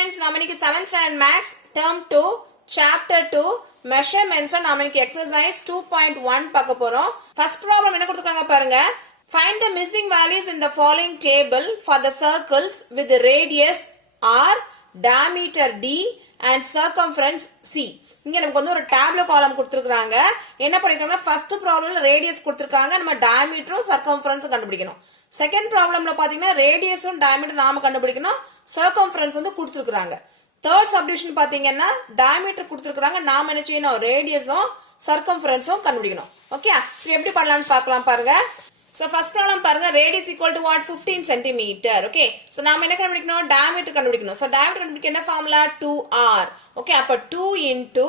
friends, நாம இன்னைக்கு 7th standard max term 2 chapter 2 measurements நாம இன்னைக்கு exercise 2.1 பார்க்க போறோம். first problem என்ன கொடுத்திருக்காங்க பாருங்க. Find the missing values in the following table for the circles with the radius r, diameter d and circumference c. இங்க நமக்கு வந்து ஒரு டேப்லோ காலம் கொடுத்திருக்காங்க. என்ன பண்ணிருக்காங்கன்னா ஃபர்ஸ்ட் ப்ராப்ளம்ல ரேடியஸ் கொடுத்திருக்காங்க, நம்ம டயாமீட்டரும் சர்க்கம்ஃபரன்ஸும் கண்டுபிடிக்கணும். செகண்ட் ப்ராப்ளம்ல பாத்தீங்கன்னா ரேடியஸும் டயாமீட்டர் நாம கண்டுபிடிக்கணும், சர்க்கம்ஃபரன்ஸ் வந்து கொடுத்திருக்காங்க. தேர்ட் சப்டிவிஷன் பாத்தீங்கன்னா டயாமீட்டர் கொடுத்திருக்காங்க, நாம என்ன செய்யணும் ரேடியஸும் சர்க்கம்ஃபரன்ஸும் கண்டுபிடிக்கணும். ஓகே, சோ எப்படி பண்ணலாம்னு பார்க்கலாம் பாருங்க. So first problem பாருங்க, radius equal to what 15 cm. Okay, so நாம என்ன கண்டுபிடிக்கணும் diameter கண்டுபிடிக்கணும். So diameter கண்டுபிடிக்க என்ன ஃபார்முலா 2r. Okay, அப்ப 2 into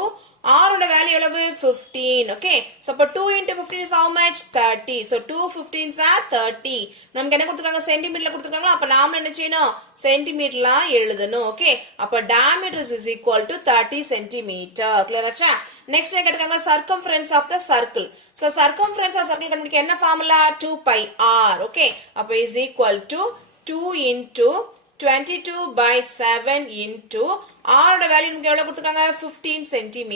r ஓட வேல்யூ எவ்வளவு 15. Okay, so அப்ப 2 into 15 is how much 30. So 2 15s are 30. நமக்கு என்ன கொடுத்திருக்காங்க சென்டிமீட்டர்ல கொடுத்திருக்காங்க, அப்ப நாம என்ன செய்யணும் சென்டிமீட்டர்ல எழுதணும். Okay, அப்ப diameter is equal to 30 cm. clear ஆச்சா? Next என்ன கேட்டிருக்காங்க circumference of the circle. So circumference of circle கண்டுபிடிக்க என்ன ஃபார்முலா 2 pi r. Okay, அப்ப is equal to 2 into 22 by 7 into r ஓட வேல்யூ நமக்கு எவ்வளவு கொடுத்திருக்காங்க 15 cm.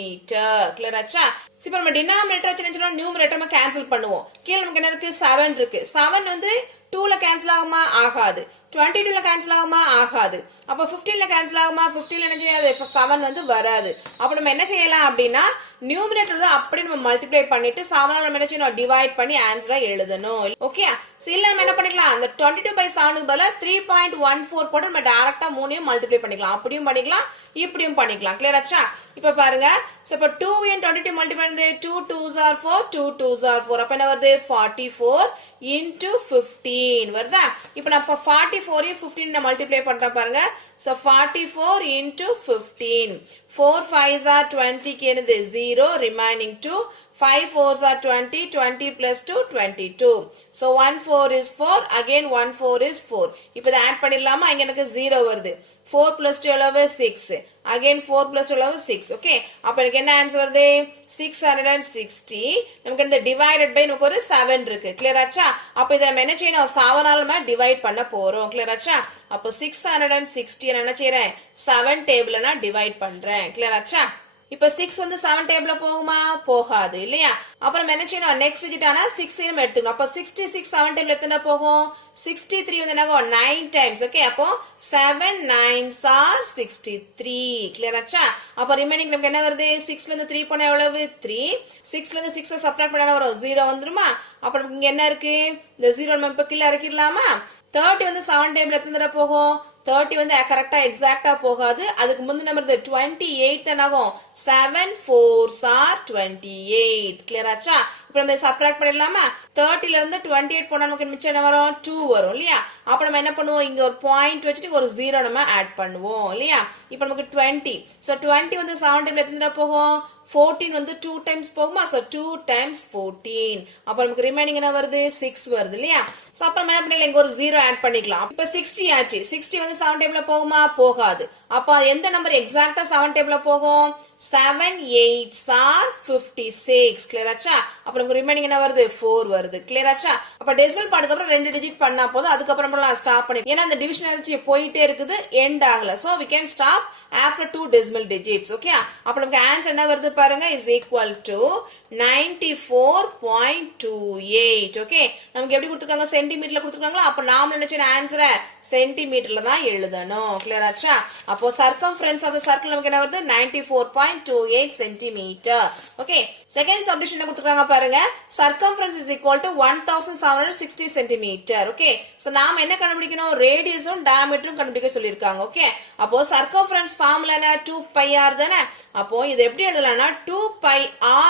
clear ஆச்சா? இப்போ நம்ம டினாமினேட்டர் வச்சு என்ன செய்யணும் நியூமரேட்டர் நம்ம கேன்சல் பண்ணுவோம். கீழ நமக்கு என்ன இருக்கு 7 இருக்கு. 7 வந்து 2 ல கேன்சல் ஆகுமா ஆகாது, 22 ல கேன்சல் ஆகுமா ஆகாது, அப்ப 15 ல கேன்சல் ஆகுமா 15 ல என்ன செய்யாது 7 வந்து வராது. அப்ப நம்ம என்ன செய்யலாம் அப்படினா நியூமரேட்டர் தான் அப்படி நம்ம மல்டிப்ளை பண்ணிட்டு 7 ல நம்ம என்ன செய்யணும் டிவைட் பண்ணி ஆன்சரை எழுதணும். ஓகே, சோ இல்ல நம்ம என்ன பண்ணிக்கலாம் அந்த 22/7 க்கு பதிலா 3.14 போட்டு நம்ம டைரக்டா மூணையும் மல்டிப்ளை பண்ணிக்கலாம், அப்படியும் பண்ணிக்கலாம் இப்படியும் பண்ணிக்கலாம். கிளியர் ஆச்சா? இப்ப பாருங்க, சோ இப்ப 2 and 22 மல்டிப்ளை பண்ணது 2 2s are 4, 2 2s are 4, அப்ப என்ன வருது 44 into 15 வருதா? இப்ப நான் 44 யும் 15 மல்டிப்ளை பண்றேன் பாருங்க. சோ 44 into 15, 4 5s are 20 க்கு என்னது 0, remaining 2, 5 4s are 20, 20 plus 2 22. So 1 4 is 4, again 1 4 is 4. இப்போ இத ஆட் பண்ணிடலாமா? இங்க எனக்கு 0 வருது. 4 plus 2 எவ்வளவு 6, again 4 plus 2 எவ்வளவு 6. ஓகே, அப்ப எனக்கு என்ன ஆன்சர் வருது 660. நமக்கு இந்த டிவைடட் பை நமக்கு ஒரு 7 இருக்கு. கிளியர் ஆச்சா? அப்ப இத நம்ம என்ன செய்யணும் 7 ஆல நம்ம டிவைட் பண்ண போறோம். கிளியர் ஆச்சா? அப்ப 660 என்ன செய்றேன் 7 டேபிள்ல நான் டிவைட் பண்றேன். கிளியர் ஆச்சா? இப்ப 6 வந்து 7 டேபிள்ல போகுமா போகாது இல்லையா? அப்புறம் என்ன செய்யணும் நெக்ஸ்ட் டிஜிட் ஆனா 6 நம்ம எடுத்துக்கணும். அப்ப 66 7 டேபிள்ல எத்தனை போகும் 63 வந்து என்ன 9 டைம்ஸ். ஓகே, அப்போ 7 9s are 63. கிளியர் ஆச்சா? அப்ப ரிமைனிங் நமக்கு என்ன வருது 6 ல இருந்து 3 போனா எவ்வளவு 3, 6 ல இருந்து 6 சப்ட்ராக்ட் பண்ணா வரும் 0 வந்துருமா? அப்ப நமக்கு இங்க என்ன இருக்கு இந்த 0 நம்ம இப்ப கீழ இறக்கிடலாமா? 30 வந்து 7 டேபிள்ல எத்தனை தடவை போகும் 30 வந்து கரெக்டா எக்ஸாக்ட்டா போகாது, அதுக்கு முந்தின நம்பர் 28 என்னாகும் 7 4s are 28. கிளியர் ஆச்சா? இப்போ நம்ம சப்ட்ராக்ட் பண்ணிடலாமா? 30 ல இருந்து 28 போனா நமக்கு மிச்சம் என்ன வரும் 2 வரும் இல்லையா? அப்ப நம்ம என்ன பண்ணுவோம் இங்க ஒரு பாயிண்ட் வச்சிட்டு ஒரு 0 நம்ம ஆட் பண்ணுவோம் இல்லையா? இப்போ நமக்கு 20. சோ 20 வந்து 7 டேபிள்ல எத்தனை தடவை போகும் 14 வந்து 2 டைம்ஸ் போகுமா? சோ 2 times 14, அப்ப நமக்கு ரிமைனிங் என்ன வருது 6 வருது இல்லையா? சோ அப்ப நம்ம என்ன பண்ணிடலாம் இங்க ஒரு 0 ஆட் பண்ணிக்கலாம். இப்ப 60 ஆச்சு. 60 வந்து 7 டேபிள்ல போகுமா போகாது. அப்ப எந்த நம்பர் எக்ஸாக்ட்டா 7 டேபிள்ல போகும் 7 8s are 56. கிளியர் ஆச்சா? அப்ப நமக்கு ரிமைனிங் என்ன வருது 4 வருது. கிளியர் ஆச்சா? அப்ப டெசிமல் பார்ட்க்கு அப்புறம் 2 டிஜிட் பண்ணா போதும், அதுக்கு அப்புறம் நம்ம ஸ்டாப் பண்ணி ஏன்னா அந்த டிவிஷன் ஆச்சு போயிட்டே இருக்குது எண்ட் ஆகல. So we can stop after 2 decimal digits. Okay, அப்ப நமக்கு ஆன்சர் என்ன வருது பாருங்க is equal to 94.28. ஓகே, நமக்கு எப்படி கொடுத்திருக்காங்க சென்டிமீட்டர்ல கொடுத்திருக்காங்களா? அப்ப நாம என்ன செய்யணும் ஆன்சரை சென்டிமீட்டர்ல தான் எழுதணும். கிளியர் ஆச்சா? அப்போ circumference of the circle நமக்கு என்ன வருது 94.28 சென்டிமீட்டர். ஓகே, செகண்ட் சப்டிவிஷன் என்ன கொடுத்திருக்காங்க பாருங்க, circumference is equal to 1760 centimetre. Okay, so நாம என்ன கண்டுபிடிக்கணும் ரேடியஸும் டயாமீட்டரும் கண்டுபிடிக்க சொல்லிருக்காங்க. ஓகே, அப்போ circumference ஃபார்முலா என்ன 2 pi r தானே? அப்போ இது எப்படி எழுதலாம்னா 2 pi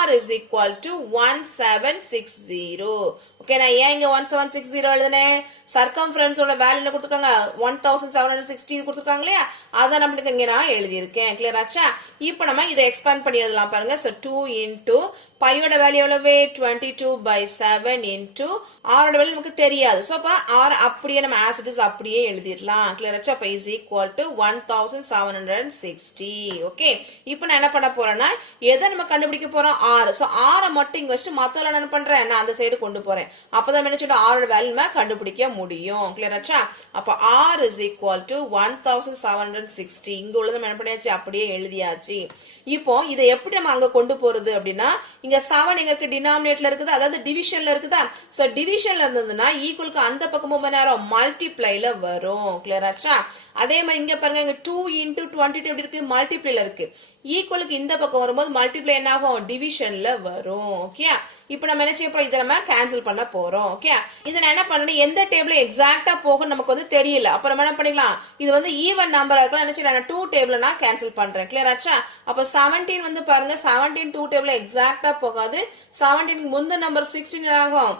r is equal to 1760. Okay, நான் ஏன் இங்க 1760 எழுதுனேன் circumference ஓட வேல்யூ என்ன கொடுத்திருக்காங்க 1760 கொடுத்திருக்காங்க இல்லையா? அத நமக்கு இங்க நான் எழுதி இருக்கேன். கிளியர் ஆச்சா? இப்போ நம்ம இத எக்ஸ்பாண்ட் பண்ணி எழுதலாம் பாருங்க. சோ 2 into பையோட வேல்யூ எவ்வளவு 22/7 இன்டூ ஆரோட வேல்யூ நமக்கு தெரியாது. ஸோ அப்போ ஆர் அப்படியே நம்ம ஆஸ் இட் இஸ் அப்படியே எழுதிடலாம். கிளியர் ஆச்சு? அப்போ இஸ் ஈக்குவல் டு 1760. ஓகே, இப்போ நான் என்ன பண்ண போறேன்னா எதை நம்ம கண்டுபிடிக்க போறோம் ஆர். ஸோ ஆரை மட்டும் இங்க வச்சுட்டு மற்றவங்க என்ன பண்றேன் நான் அந்த சைடு கொண்டு போறேன். அப்பதான் என்ன சொல்லிட்டு ஆரோட வேல்யூ நம்ம கண்டுபிடிக்க முடியும். கிளியர் ஆச்சா? அப்போ ஆர் இஸ் ஈக்குவல் டு 1760. இங்க உள்ளது நம்ம என்ன பண்ணியாச்சு அப்படியே எழுதியாச்சு. இப்போ இதை எப்படி நம்ம அங்க கொண்டு போறது அப்படின்னா இங்க 7 எங்க இருக்கு டினாமினேட்டர்ல இருக்குது, அதாவது டிவிஷன்ல இருக்குதா. சோ டிவிஷன்ல இருந்ததுன்னா ஈக்குவலுக்கு அந்த பக்கமும் நேரம் மல்டிப்ளைல வரும். கிளியர் ஆச்சா? அதே மாதிரி இங்க பாருங்க இங்க 2 into 22 எப்படி இருக்கு மல்டிப்ளைல இருக்கு. ஈக்குவலுக்கு இந்த பக்கம் வரும்போது மல்டிப்ளை என்ன ஆகும் டிவிஷன்ல வரும். ஓகே, இப்போ நம்ம என்ன செய்ய போறோம் இதை நம்ம கேன்சல் பண்ண போறோம். ஓகே, இதை நான் என்ன பண்ணணும் எந்த டேபிள் எக்ஸாக்டா போகும் நமக்கு வந்து தெரியல. அப்ப நம்ம என்ன பண்ணிக்கலாம் இது வந்து ஈவன் நம்பரா இருக்கலாம் என்ன செய்யலாம் 2 டேபிள் நான் கேன்சல் பண்றேன். கிளியர் ஆச்சா? அப்ப 17 வந்து பாருங்க 17 2 டேபிள் எக்ஸாக்டா போகாது. 17 முந்த நம்பர் 16 ஆகும்.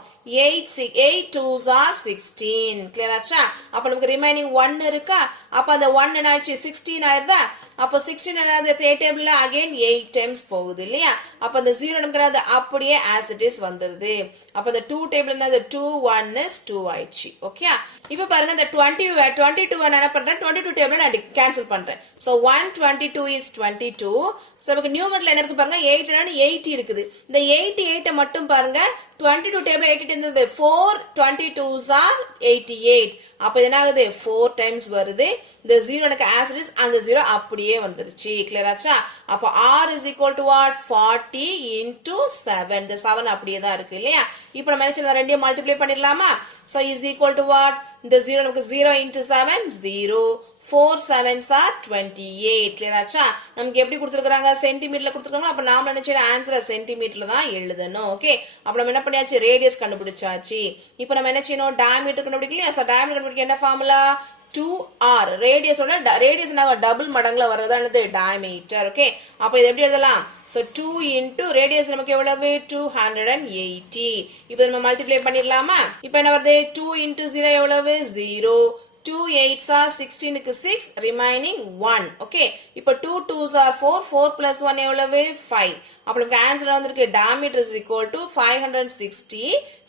8 2s are 16. கிளியர் ஆச்சா? அப்ப நமக்கு ரிமைனிங் 1 இருக்கா. அப்ப அந்த 1 என்ன ஆச்சு 16 ஆயிருதா. அப்ப 16 என்னது டேபிள்ல அகைன் 8 டைம்ஸ் போகுது இல்லையா. அப்ப அந்த 0 நமக்கு அப்படியே as it is வந்துருது. அப்ப அந்த 2 டேபிள் என்னது 2 1 is 2 ஆயிடுச்சு. ஓகே, இப்ப பாருங்க இந்த 22 நான் என்ன பண்றேன் 22 டேபிள் நான் கேன்சல் பண்றேன். So 122 is 22. சோ நமக்கு நியூமரேட்டர்ல என்ன இருக்கு பாருங்க 8 80 இருக்குது. இந்த 8 மட்டும் பாருங்க 22 டேபிள் 88 இருந்தது 4 22s are 88. அப்ப என்ன ஆகுது 4 டைம்ஸ் வருது. இந்த 0 எனக்கு as it is அந்த 0 அப்படியே வந்துருச்சு. கிளியர் ஆச்சா? அப்ப r is equal to what 40 into 7. இந்த 7 அப்படியே தான் இருக்கு இல்லையா. இப்போ நம்ம என்ன செய்யலாம் ரெண்டையும் மல்டிப்ளை பண்ணிடலாமா. so is equal to what இந்த 0 நமக்கு 0 into 7 0 4 7s are 28. கிளியர் ஆச்சா? நமக்கு எப்படி கொடுத்துருக்காங்க சென்டிமீட்டர்ல கொடுத்துருக்காங்க. அப்ப நாம என்ன செய்யணும் ஆன்சரை சென்டிமீட்டர்ல தான் எழுதணும். ஓகே, அப்ப நம்ம என்ன பண்ணியாச்சு ரேடியஸ் கண்டுபிடிச்சாச்சு. இப்போ நம்ம என்ன செய்யணும் டயாமீட்டர் கண்டுபிடிக்கலையா. சோ டயாமீட்டர் கண்டுபிடிக்க என்ன ஃபார்முலா 2r. ரேடியஸோட ரேடியஸ் டபுள் மடங்குல வரதா என்னது டயாமீட்டர். ஓகே, அப்ப இது எப்படி எழுதலாம் சோ 2 into ரேடியஸ் நமக்கு எவ்வளவு 280. இப்போ நம்ம மல்டிப்ளை பண்ணிடலாமா. இப்போ என்ன வருது 2 into 0 எவ்வளவு 0 2 8s are 16 க்கு 6 remaining 1. ஓகே, இப்போ 2 2s are 4 4 plus 1 எவ்வளவு 5. அப்ப நமக்கு ஆன்சர் வந்திருக்கு diameter is equal to 560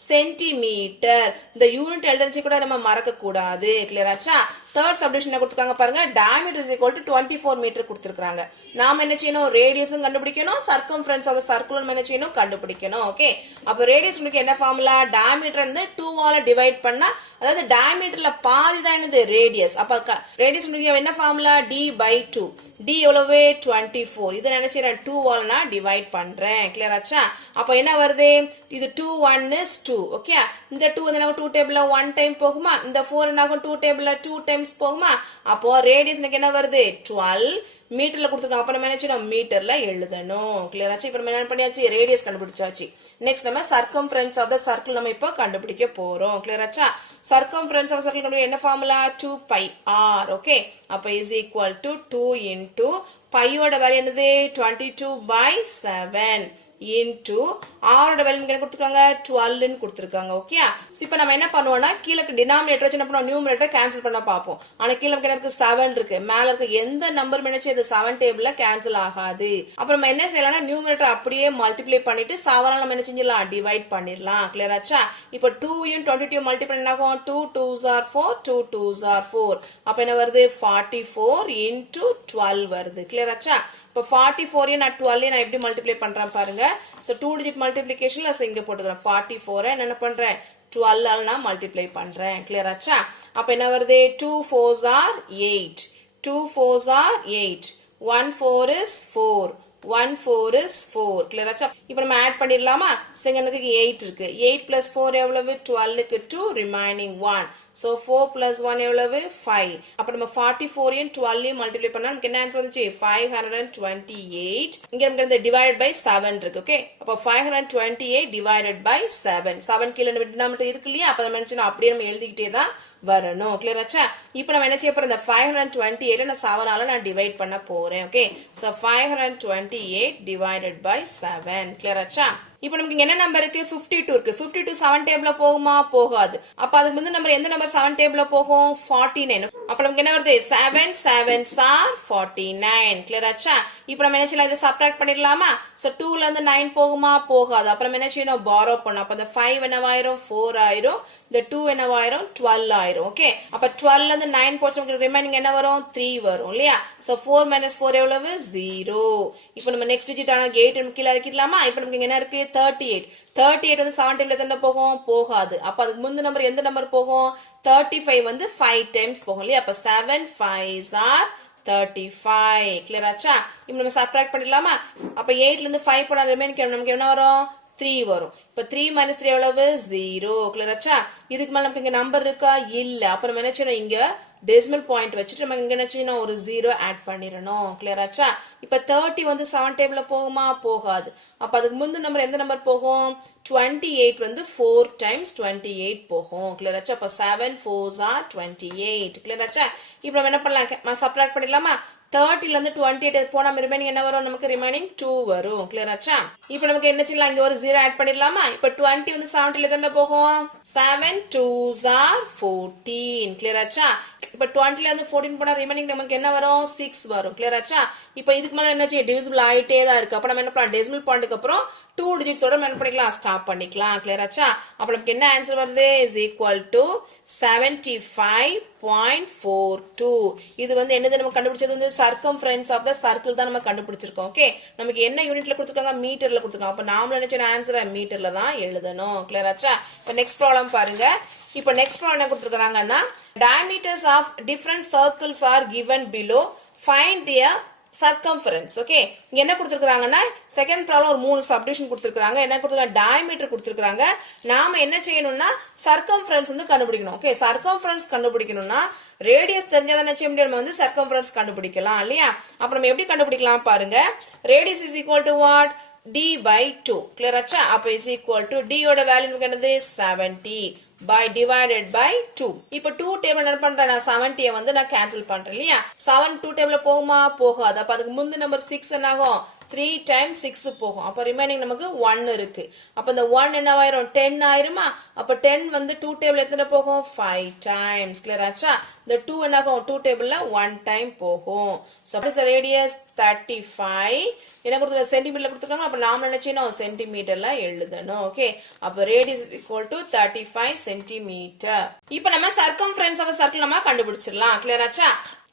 centimetre. இந்த யூனிட் எழுதறச்சு கூட நம்ம மறக்க கூடாது. கிளியர் ஆச்சா? தேர்ட் சப்டிவிஷன் என்ன கொடுத்திருக்காங்க பாருங்க diameter is equal to 24 metre கொடுத்திருக்காங்க. நாம என்ன செய்யணும் ரேடியஸும் கண்டுபிடிக்கணும் சர்க்கம்ஃபரன்ஸ் ஆஃப் தி சர்க்கிள் நம்ம என்ன செய்யணும் கண்டுபிடிக்கணும். ஓகே, அப்ப ரேடியஸ் உங்களுக்கு என்ன ஃபார்முலா diameter வந்து 2 ஆல டிவைட் பண்ணா அதாவது diameterல பாதி தான் என்னது ரேடியஸ். அப்ப ரேடியஸ் உங்களுக்கு என்ன ஃபார்முலா d/2. d எவ்வளவு 24. இத என்ன செய்றேன் 2 ஆல நான் டிவைட் பண்றேன். கிளியர் ஆச்சா? அப்ப என்ன வருது இது 2 1 is 2. ஓகே, இந்த 2 வந்து நம்ம 2 டேபிள்ல 1 டைம் போகுமா. இந்த 4 என்னாகும் 2 டேபிள்ல 2 டைம்ஸ் போகுமா. அப்போ ரேடியஸ் எனக்கு என்ன வருது 12 மீட்டர்ல கொடுத்துருக்காங்க. அப்ப நம்ம என்ன செய்யணும் மீட்டர்ல எழுதணும். கிளியர் ஆச்சு? இப்ப நம்ம என்ன பண்ணியாச்சு ரேடியஸ் கண்டுபிடிச்சாச்சு. நெக்ஸ்ட் நம்ம சர்க்கம்ஃபரன்ஸ் ஆஃப் தி சர்க்கிள் நம்ம இப்போ கண்டுபிடிக்க போறோம். கிளியர் ஆச்சா? சர்க்கம்ஃபரன்ஸ் ஆஃப் சர்க்கிள் கண்டுபிடிக்க என்ன ஃபார்முலா 2πr. ஓகே, அப்ப is equal to 2 into பையோட வேல்யூ என்னது 22/7 into ஆரோட வேல்யூ என்ன கொடுத்திருக்காங்க 12 ன்னு கொடுத்திருக்காங்க. ஓகே, சோ இப்போ நம்ம என்ன பண்ணுவோம்னா கீழ டினாமினேட்டர் வச்சு என்ன பண்ணுவோம் நியூமரேட்டர் கேன்சல் பண்ண பாப்போம். ஆனா கீழ நமக்கு என்ன இருக்கு 7 இருக்கு. மேல இருக்க எந்த நம்பர் மேனேஜ் இது 7 டேபிள்ல கேன்சல் ஆகாது. அப்ப நம்ம என்ன செய்யலாம்னா நியூமரேட்டர் அப்படியே மல்டிப்ளை பண்ணிட்டு 7 ஆல நம்ம என்ன செஞ்சிரலாம் டிவைட் பண்ணிரலாம். கிளியர் ஆச்சா? இப்போ 2 யும் 22 மல்டிப்ளை ஆகும் 2 2s are 4 2 2s are 4. அப்ப என்ன வருது 44 into 12 வருது. கிளியர் ஆச்சா? இப்போ 44 நான் 12 நான் எப்படி மல்டிப்ளை பண்றேன் பாருங்க. சோ 2 டிஜிட் மல்டிப்ளிகேஷன்ல இங்க போட்டுக்கிறேன் 44 என்ன பண்றேன் 12 ஆல நான் மல்டிப்ளை பண்றேன். கிளியர் ஆச்சா? அப்ப என்ன வருது 2 4s are 8 2 4s are 8 1 4 is 4 1 4 is 4. Clear ஆச்சா? இப்போ நம்ம ஆட் பண்ணிரலாமா. செகண்டுக்கு 8 இருக்கு. 8 plus 4 எவ்வளவு 12 க்கு 2 remaining 1. So 4 plus 1 எவ்வளவு 5. அப்ப நம்ம 44 யும் 12 யும் மல்டிப்ளை பண்ணா நமக்கு என்ன ஆன்சர் வந்துச்சு 528. இங்க நமக்கு இந்த டிவைடட் பை 7 இருக்கு. ஓகே, அப்ப 528 divided by 7. 7 கீழ டினாமினேட்டர் இருக்கு இல்லையா. அப்ப நம்ம என்ன அப்படியே நம்ம எழுதிக்கிட்டே தான் வரணும். கிளியர் ஆச்சா? இப்போ நம்ம என்ன செய்ய போறோம் இந்த 528 நான் 7 ஆல நான் டிவைட் பண்ண போறேன். Okay, so 528 divided by 7. Clear ஆச்சா? இப்போ நமக்கு என்ன நம்பர் இருக்கு 52 இருக்கு 52 7 டேபிள்ல போகுமா போகாது அப்ப அதுக்கு வந்து நம்பர் எந்த நம்பர் 7 டேபிள்ல போகும் 49 அப்ப நமக்கு என்ன வருது 7 7s are 49 கிளியர் ஆச்சா இப்போ நம்ம என்ன செய்யலாம் இத சப்ட்ராக்ட் பண்ணிரலாமா சோ 2 ல இருந்து 9 போகுமா போகாது அப்ப நம்ம என்ன செய்யணும் borrow பண்ணனும் அப்ப அந்த 5 என்னவாயிரும் 4 ஆயிரும் இந்த 2 என்னவாயிரும் 12 ஆயிரும் ஓகே அப்ப 12 ல இருந்து 9 போச்சு நமக்கு ரிமைனிங் என்ன வரும் 3 வரும் இல்லையா சோ 4 - 4 எவ்வளவு 0 இப்போ நம்ம நெக்ஸ்ட் டிஜிட் ஆன 8 நம்ம கீழ இறக்கிடலாமா இப்போ நமக்கு என்ன இருக்கு 38 வந்து 7 டேபிள்ல எத்தனை போகும் போகாது அப்ப அதுக்கு முந்தின நம்பர் எந்த நம்பர் போகும் 35 வந்து 5 டைம்ஸ் போகும் இல்லையா அப்ப 7 5s are 35 கிளியர் ஆச்சா இப்போ நம்ம சப்ட்ராக்ட் பண்ணிடலாமா அப்ப 8 ல இருந்து 5 போனா ரிமைனிங் நமக்கு என்ன வரும் 3 வரும் இப்ப 3 - 3 எவ்வளவு 0 கிளியர் ஆச்சா இதுக்கு மேல நமக்கு இங்க நம்பர் இருக்கா இல்ல அப்ப நம்ம என்ன செய்யணும் இங்க டெசிமல் பாயிண்ட் வச்சிட்டு நம்ம இங்க என்ன செய்யணும் ஒரு 0 ஆட் பண்ணிரணும் கிளியர் ஆச்சா இப்ப 30 வந்து 7 டேபிள்ல போகுமா போகாது அப்ப அதுக்கு முந்தின நம்பர் எந்த நம்பர் போகும் 28 வந்து 4 டைம்ஸ் 28 போகும் கிளியர் ஆச்சா அப்ப 7 4s are 28 கிளியர் ஆச்சா இப்போ நம்ம என்ன பண்ணலாம் சப்ட்ராக்ட் பண்ணிடலாமா 30 ல இருந்து 28 போனா ரிமைனிங் என்ன வரும் நமக்கு ரிமைனிங் 2 வரும் கிளியர் ஆச்சா இப்போ நமக்கு என்ன செய்யலாம் இங்க ஒரு 0 ஆட் பண்ணிடலாமா இப்போ 20 வந்து 70 ல எத்தனை போகும் 7 2s are 14 கிளியர் ஆச்சா இப்போ 20 ல இருந்து 14 போனா ரிமைனிங் நமக்கு என்ன வரும் 6 வரும் கிளியர் ஆச்சா இப்போ இதுக்கு மேல என்ன செய்ய டிவிசிபிள் ஆயிட்டே தான் இருக்கு அப்ப நம்ம என்ன பண்ணலாம் டெசிமல் பாயிண்ட்க்கு அப்புறம் 2 டிஜிட்ஸோட என்ன பண்ணிக்கலாம் ஸ்டாப் பண்ணிக்கலாம் கிளியர் ஆச்சா அப்ப நமக்கு என்ன ஆன்சர் வருது இஸ் ஈக்குவல் டு 75.42 இது வந்து என்னது நம்ம கண்டுபிடிச்சது வந்து சர்க்கம்ஃபரன்ஸ் ஆஃப் தி சர்க்கிள் தான் நம்ம கண்டுபிடிச்சிருக்கோம் ஓகே நமக்கு என்ன யூனிட்ல கொடுத்திருக்காங்க மீட்டர்ல கொடுத்திருக்காங்க அப்ப நாம நினைச்ச ஆன்சரை மீட்டர்ல தான் எழுதணும் கிளியர் ஆச்சா இப்போ நெக்ஸ்ட் ப்ராப்ளம் பாருங்க இப்போ நெக்ஸ்ட் ப்ராப்ளம் என்ன கொடுத்திருக்காங்கன்னா diameters of different circles are given below find their circumference okay இங்க என்ன கொடுத்திருக்காங்கன்னா செகண்ட் ப்ராப்ளம் ஒரு மூணு சப்டிவிஷன் கொடுத்திருக்காங்க என்ன கொடுத்திருக்காங்க டயாமீட்டர் கொடுத்திருக்காங்க நாம என்ன செய்யணும்னா சர்க்கம்ஃபரன்ஸ் வந்து கண்டுபிடிக்கணும் ஓகே சர்க்கம்ஃபரன்ஸ் கண்டுபிடிக்கணும்னா ரேடியஸ் தெரிஞ்சா தான செய்ய முடியும் நம்ம வந்து சர்க்கம்ஃபரன்ஸ் கண்டுபிடிக்கலாம் இல்லையா அப்ப நம்ம எப்படி கண்டுபிடிக்கலாம் பாருங்க radius is equal to what d by 2 clear ஆச்சா அப்ப இஸ் ஈக்குவல் டு d யோட வேல்யூ நமக்கு என்னது 70 by divided by 2 இப்போ 2 டேபிள் என்ன பண்றேன் நான் 70 வந்து நான் கேன்சல் பண்றேன் இல்லையா 7 2 டேபிள்ல போகுமா போகாது அப்ப அதுக்கு முந்தி நம்பர் 6 என்ன ஆகும் 3 times 6 போகும் அப்ப ரிமைனிங் நமக்கு 1 இருக்கு அப்ப இந்த 1 என்ன ஆயிரும் 10 ஆயிருமா அப்ப 10 வந்து 2 டேபிள் எத்தனை போகும் 5 times கிளியர் ஆச்சா இந்த 2 என்ன ஆகும் 2 டேபிள்ல 1 டைம் போகும் so what is the radius 35 என்ன கொடுத்திருக்காங்க சென்டிமீட்டர்ல கொடுத்திருக்காங்க அப்ப நாம என்ன செய்யணும் சென்டிமீட்டர்ல எழுதணும் ஓகே அப்ப radius is equal to 35 centimetre இப்போ நம்ம சர்க்கம்ஃபரன்ஸ் ஆஃப் சர்க்கிள் நம்ம கண்டுபிடிச்சிரலாம் கிளியர் ஆச்சா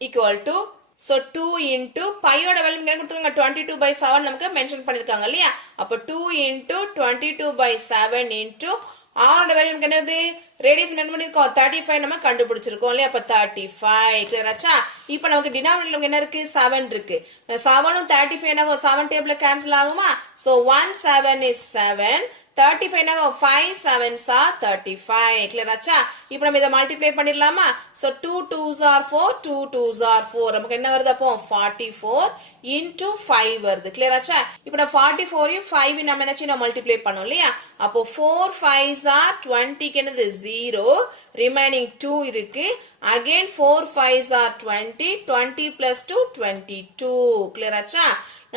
equal to so 2 into pi ஓட வேல்யூ என்ன கொடுத்திருக்காங்க 22 by 7 நமக்கு மென்ஷன் பண்ணிருக்காங்க இல்லையா அப்ப 2 into 22 by 7 into r ஓட வேல்யூ நமக்கு என்னது ரேடியஸ் என்ன பண்ணிருக்கோம் 35 நம்ம கண்டுபிடிச்சிருக்கோம் இல்லையா அப்ப 35 கிளியர் ஆச்சா இப்போ நமக்கு டினாமினேட்டர்ல நமக்கு என்ன இருக்கு 7 இருக்கு 7 உம் 35 என்ன 7 டேபிள்ல கேன்சல் ஆகுமா so 1 7 is 7 35 now 5 7s are 35 clear ஆச்சா இப்போ நம்ம இத மல்டிப்ளை பண்ணிரலாமா so 2 2s are 4 2 2s are 4 நமக்கு என்ன வருது அப்போ 44 into 5 வருது clear ஆச்சா இப்போ நான் 44 யும் 5 நம்ம என்ன செய்யணும் மல்டிப்ளை பண்ணோம் இல்லையா அப்போ 4 5s are 20 க்கு என்னது 0 remaining 2 இருக்கு again 4 5s are 20 20 plus 2 22 clear ஆச்சா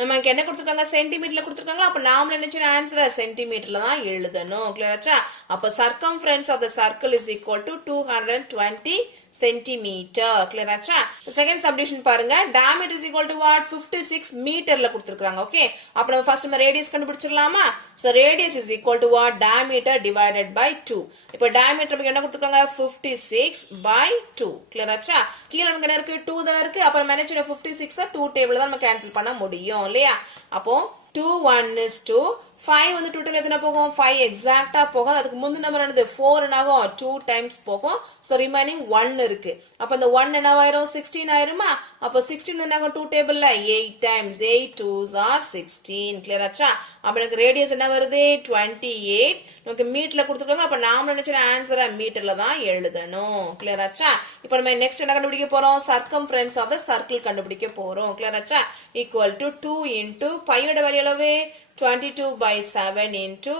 நமக்கு என்ன கொடுத்திருக்காங்க சென்டிமீட்டர்ல கொடுத்திருக்காங்க அப்ப நாம நினைச்ச ஆன்சர் சென்டிமீட்டர்ல தான் எழுதணும் clear ஆச்சா அப்ப circumference of the circle is equal to 220 centimeter clear ஆச்சா செகண்ட் சப்டிவிஷன் பாருங்க diameter is equal to what 56 மீட்டர்ல கொடுத்திருக்காங்க ஓகே அப்ப நம்ம ஃபர்ஸ்ட் நம்ம ரேடியஸ் கண்டுபிடிச்சிரலாமா so radius is equal to what diameter divided by 2 இப்போ diameter நமக்கு என்ன கொடுத்திருக்காங்க 56 by 2 clear ஆச்சா கீழ நமக்கு என்ன இருக்கு 2 தான் இருக்கு அப்ப நம்ம என்ன செய்யணும் 56 2 டேபிள் தான் நம்ம கேன்சல் பண்ண முடியும் இல்லையா அப்போ 2 1 is 2 5 வந்து 2 டேபிள் எத்தனை போகும் 5 எக்ஸாக்ட்டா போகும் அதுக்கு முந்தின நம்பர் என்னது 4 என்னாகும் 2 டைம்ஸ் போகும் சோ ரிமைனிங் 1 இருக்கு அப்ப அந்த 1 என்னவாயிரும் 16 ஆயிருமா அப்ப 16 என்னாகும் 2 டேபிள்ல 8 டைம்ஸ் 8 2s are 16 clear ஆச்சா அப்ப எனக்கு ரேடியஸ் என்ன வருது 28 நமக்கு மீட்டர்ல கொடுத்திருக்காங்க அப்ப நாம நினைச்ச ஆன்சரை மீட்டர்ல தான் எழுதணும் clear ஆச்சா இப்போ நம்ம நெக்ஸ்ட் என்ன கண்டுபிடிக்க போறோம் circumference of the circle கண்டுபிடிக்க போறோம் clear ஆச்சா equal to 2 into pi ஓட வேல்யூ எவ்வளவு 22 by 7 into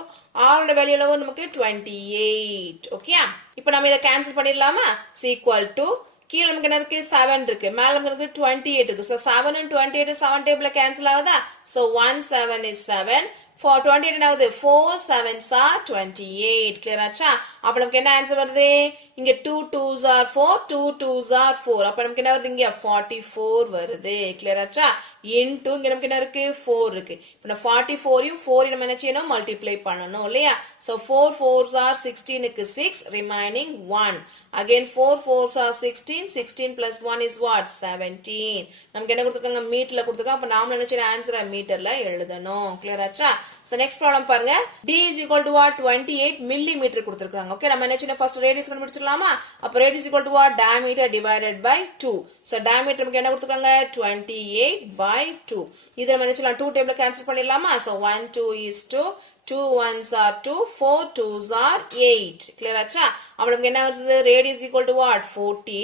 r ஓட வேல்யூ எவ்வளவு நமக்கு 28 ஓகேயா இப்போ நம்ம இத கேன்சல் பண்ணிரலாமா is equal to கீழ நமக்கு என்ன இருக்கு 7 இருக்கு மேல நமக்கு 28 இருக்கு சோ 7 and 28 7 டேபிள்ல கேன்சல் ஆகுதா சோ 1 7 is 7 for 28 என்னாவது 4 7s are 28 clear ஆச்சா அப்ப நமக்கு என்ன ஆன்சர் வருது இங்க 2 2s are 4 2 2s are 4 அப்ப நமக்கு என்ன வருது இங்க 44 வருது clear ஆச்சா into இங்க நமக்கு என்ன இருக்கு 4 இருக்கு இப்ப நான் 44 யும் 4 நம்ம என்ன செய்யணும் மல்டிப்ளை பண்ணனும் இல்லையா so 4 4s are 16 க்கு 6 remaining 1 again 4 4s are 16 16 plus 1 is what 17 நமக்கு என்ன கொடுத்திருக்காங்க மீட்டர்ல கொடுத்திருக்காங்க அப்ப நாம என்ன செய்யணும் ஆன்சரை மீட்டர்ல எழுதணும் clear ஆச்சா so next problem பாருங்க d is equal to what 28 millimeter கொடுத்திருக்காங்க ஓகே நம்ம என்ன செய்யணும் first radius கண்டுபிடிச்சிடலாமா அப்ப radius equal to what diameter divided by 2 so diameter நமக்கு என்ன கொடுத்திருக்காங்க 28 by 2 இத நம்ம என்ன செய்யலாம் 2 டேபிள்ல கேன்சல் பண்ணிடலாமா so 1 2 is 2 2 1s are 2 4 2s are 8 clear ஆச்சா அப்ப நமக்கு என்ன வருது radius equal to what 14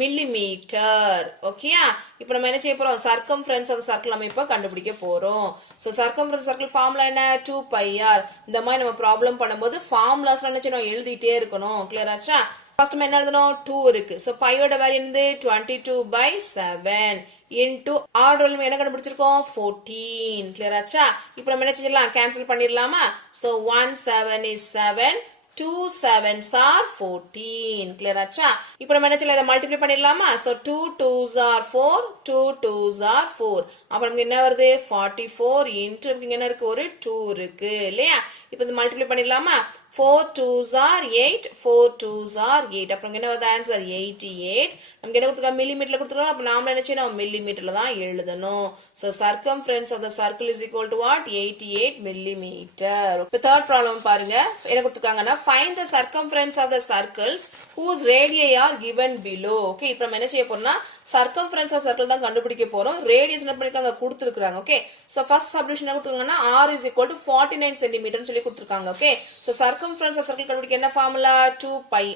millimeter ஓகேயா இப்போ நம்ம என்ன செய்ய போறோம் circumference of the circle நம்ம இப்ப கண்டுபிடிக்க போறோம் so circumference circle ஃபார்முலா என்ன 2 pi r இந்த மாதிரி நம்ம ப்ராப்ளம் பண்ணும்போது ஃபார்முலாஸ்ல என்ன செய்யணும் எழுதிட்டே இருக்கணும் clear ஆச்சா ஃபர்ஸ்ட் நம்ம என்ன எழுதணும் 2 இருக்கு so pi ஓட வேல்யூ என்னது 22 by 7 into r வேல்யூ என்ன கண்டுபிடிச்சிருக்கோம் 14 clear ஆச்சா இப்போ நம்ம என்ன செய்யலாம் cancel பண்ணிரலாமா so 1 7 is 7 2 7s are 14 clear ஆச்சா இப்போ நம்ம என்ன செய்யலாம் இத multiply பண்ணிரலாமா so 2 2s are 4 2 2s are 4 அப்ப நமக்கு என்ன வருது 44 into நமக்கு என்ன இருக்கு ஒரு 2 இருக்கு இல்லையா இப்போ இத multiply பண்ணிரலாமா 4 2s are 8 4 2s are 8 அப்ப நமக்கு என்ன வருது ஆன்சர் 88 நமக்கு என்ன கொடுத்திருக்காங்க மில்லிமீட்டர்ல கொடுத்திருக்காங்க அப்ப நாம என்ன செய்யணும் மில்லிமீட்டர்ல தான் எழுதணும் so circumference of the circle is equal to what 88 millimeter இப்போ third problem பாருங்க என்ன கொடுத்திருக்காங்கன்னா find the circumference of the circles whose radii are given below okay இப்போ நம்ம என்ன செய்ய போறோம்னா circumference of circle தான் கண்டுபிடிக்க போறோம் radius என்ன பண்ணிருக்காங்க கொடுத்திருக்காங்க ஓகே so first subdivision என்ன கொடுத்திருக்காங்கன்னா r is equal to 49 cm ன்னு சொல்லி கொடுத்திருக்காங்க okay so circumference of circle கண்டுபிடிக்க என்ன ஃபார்முலா 2 pi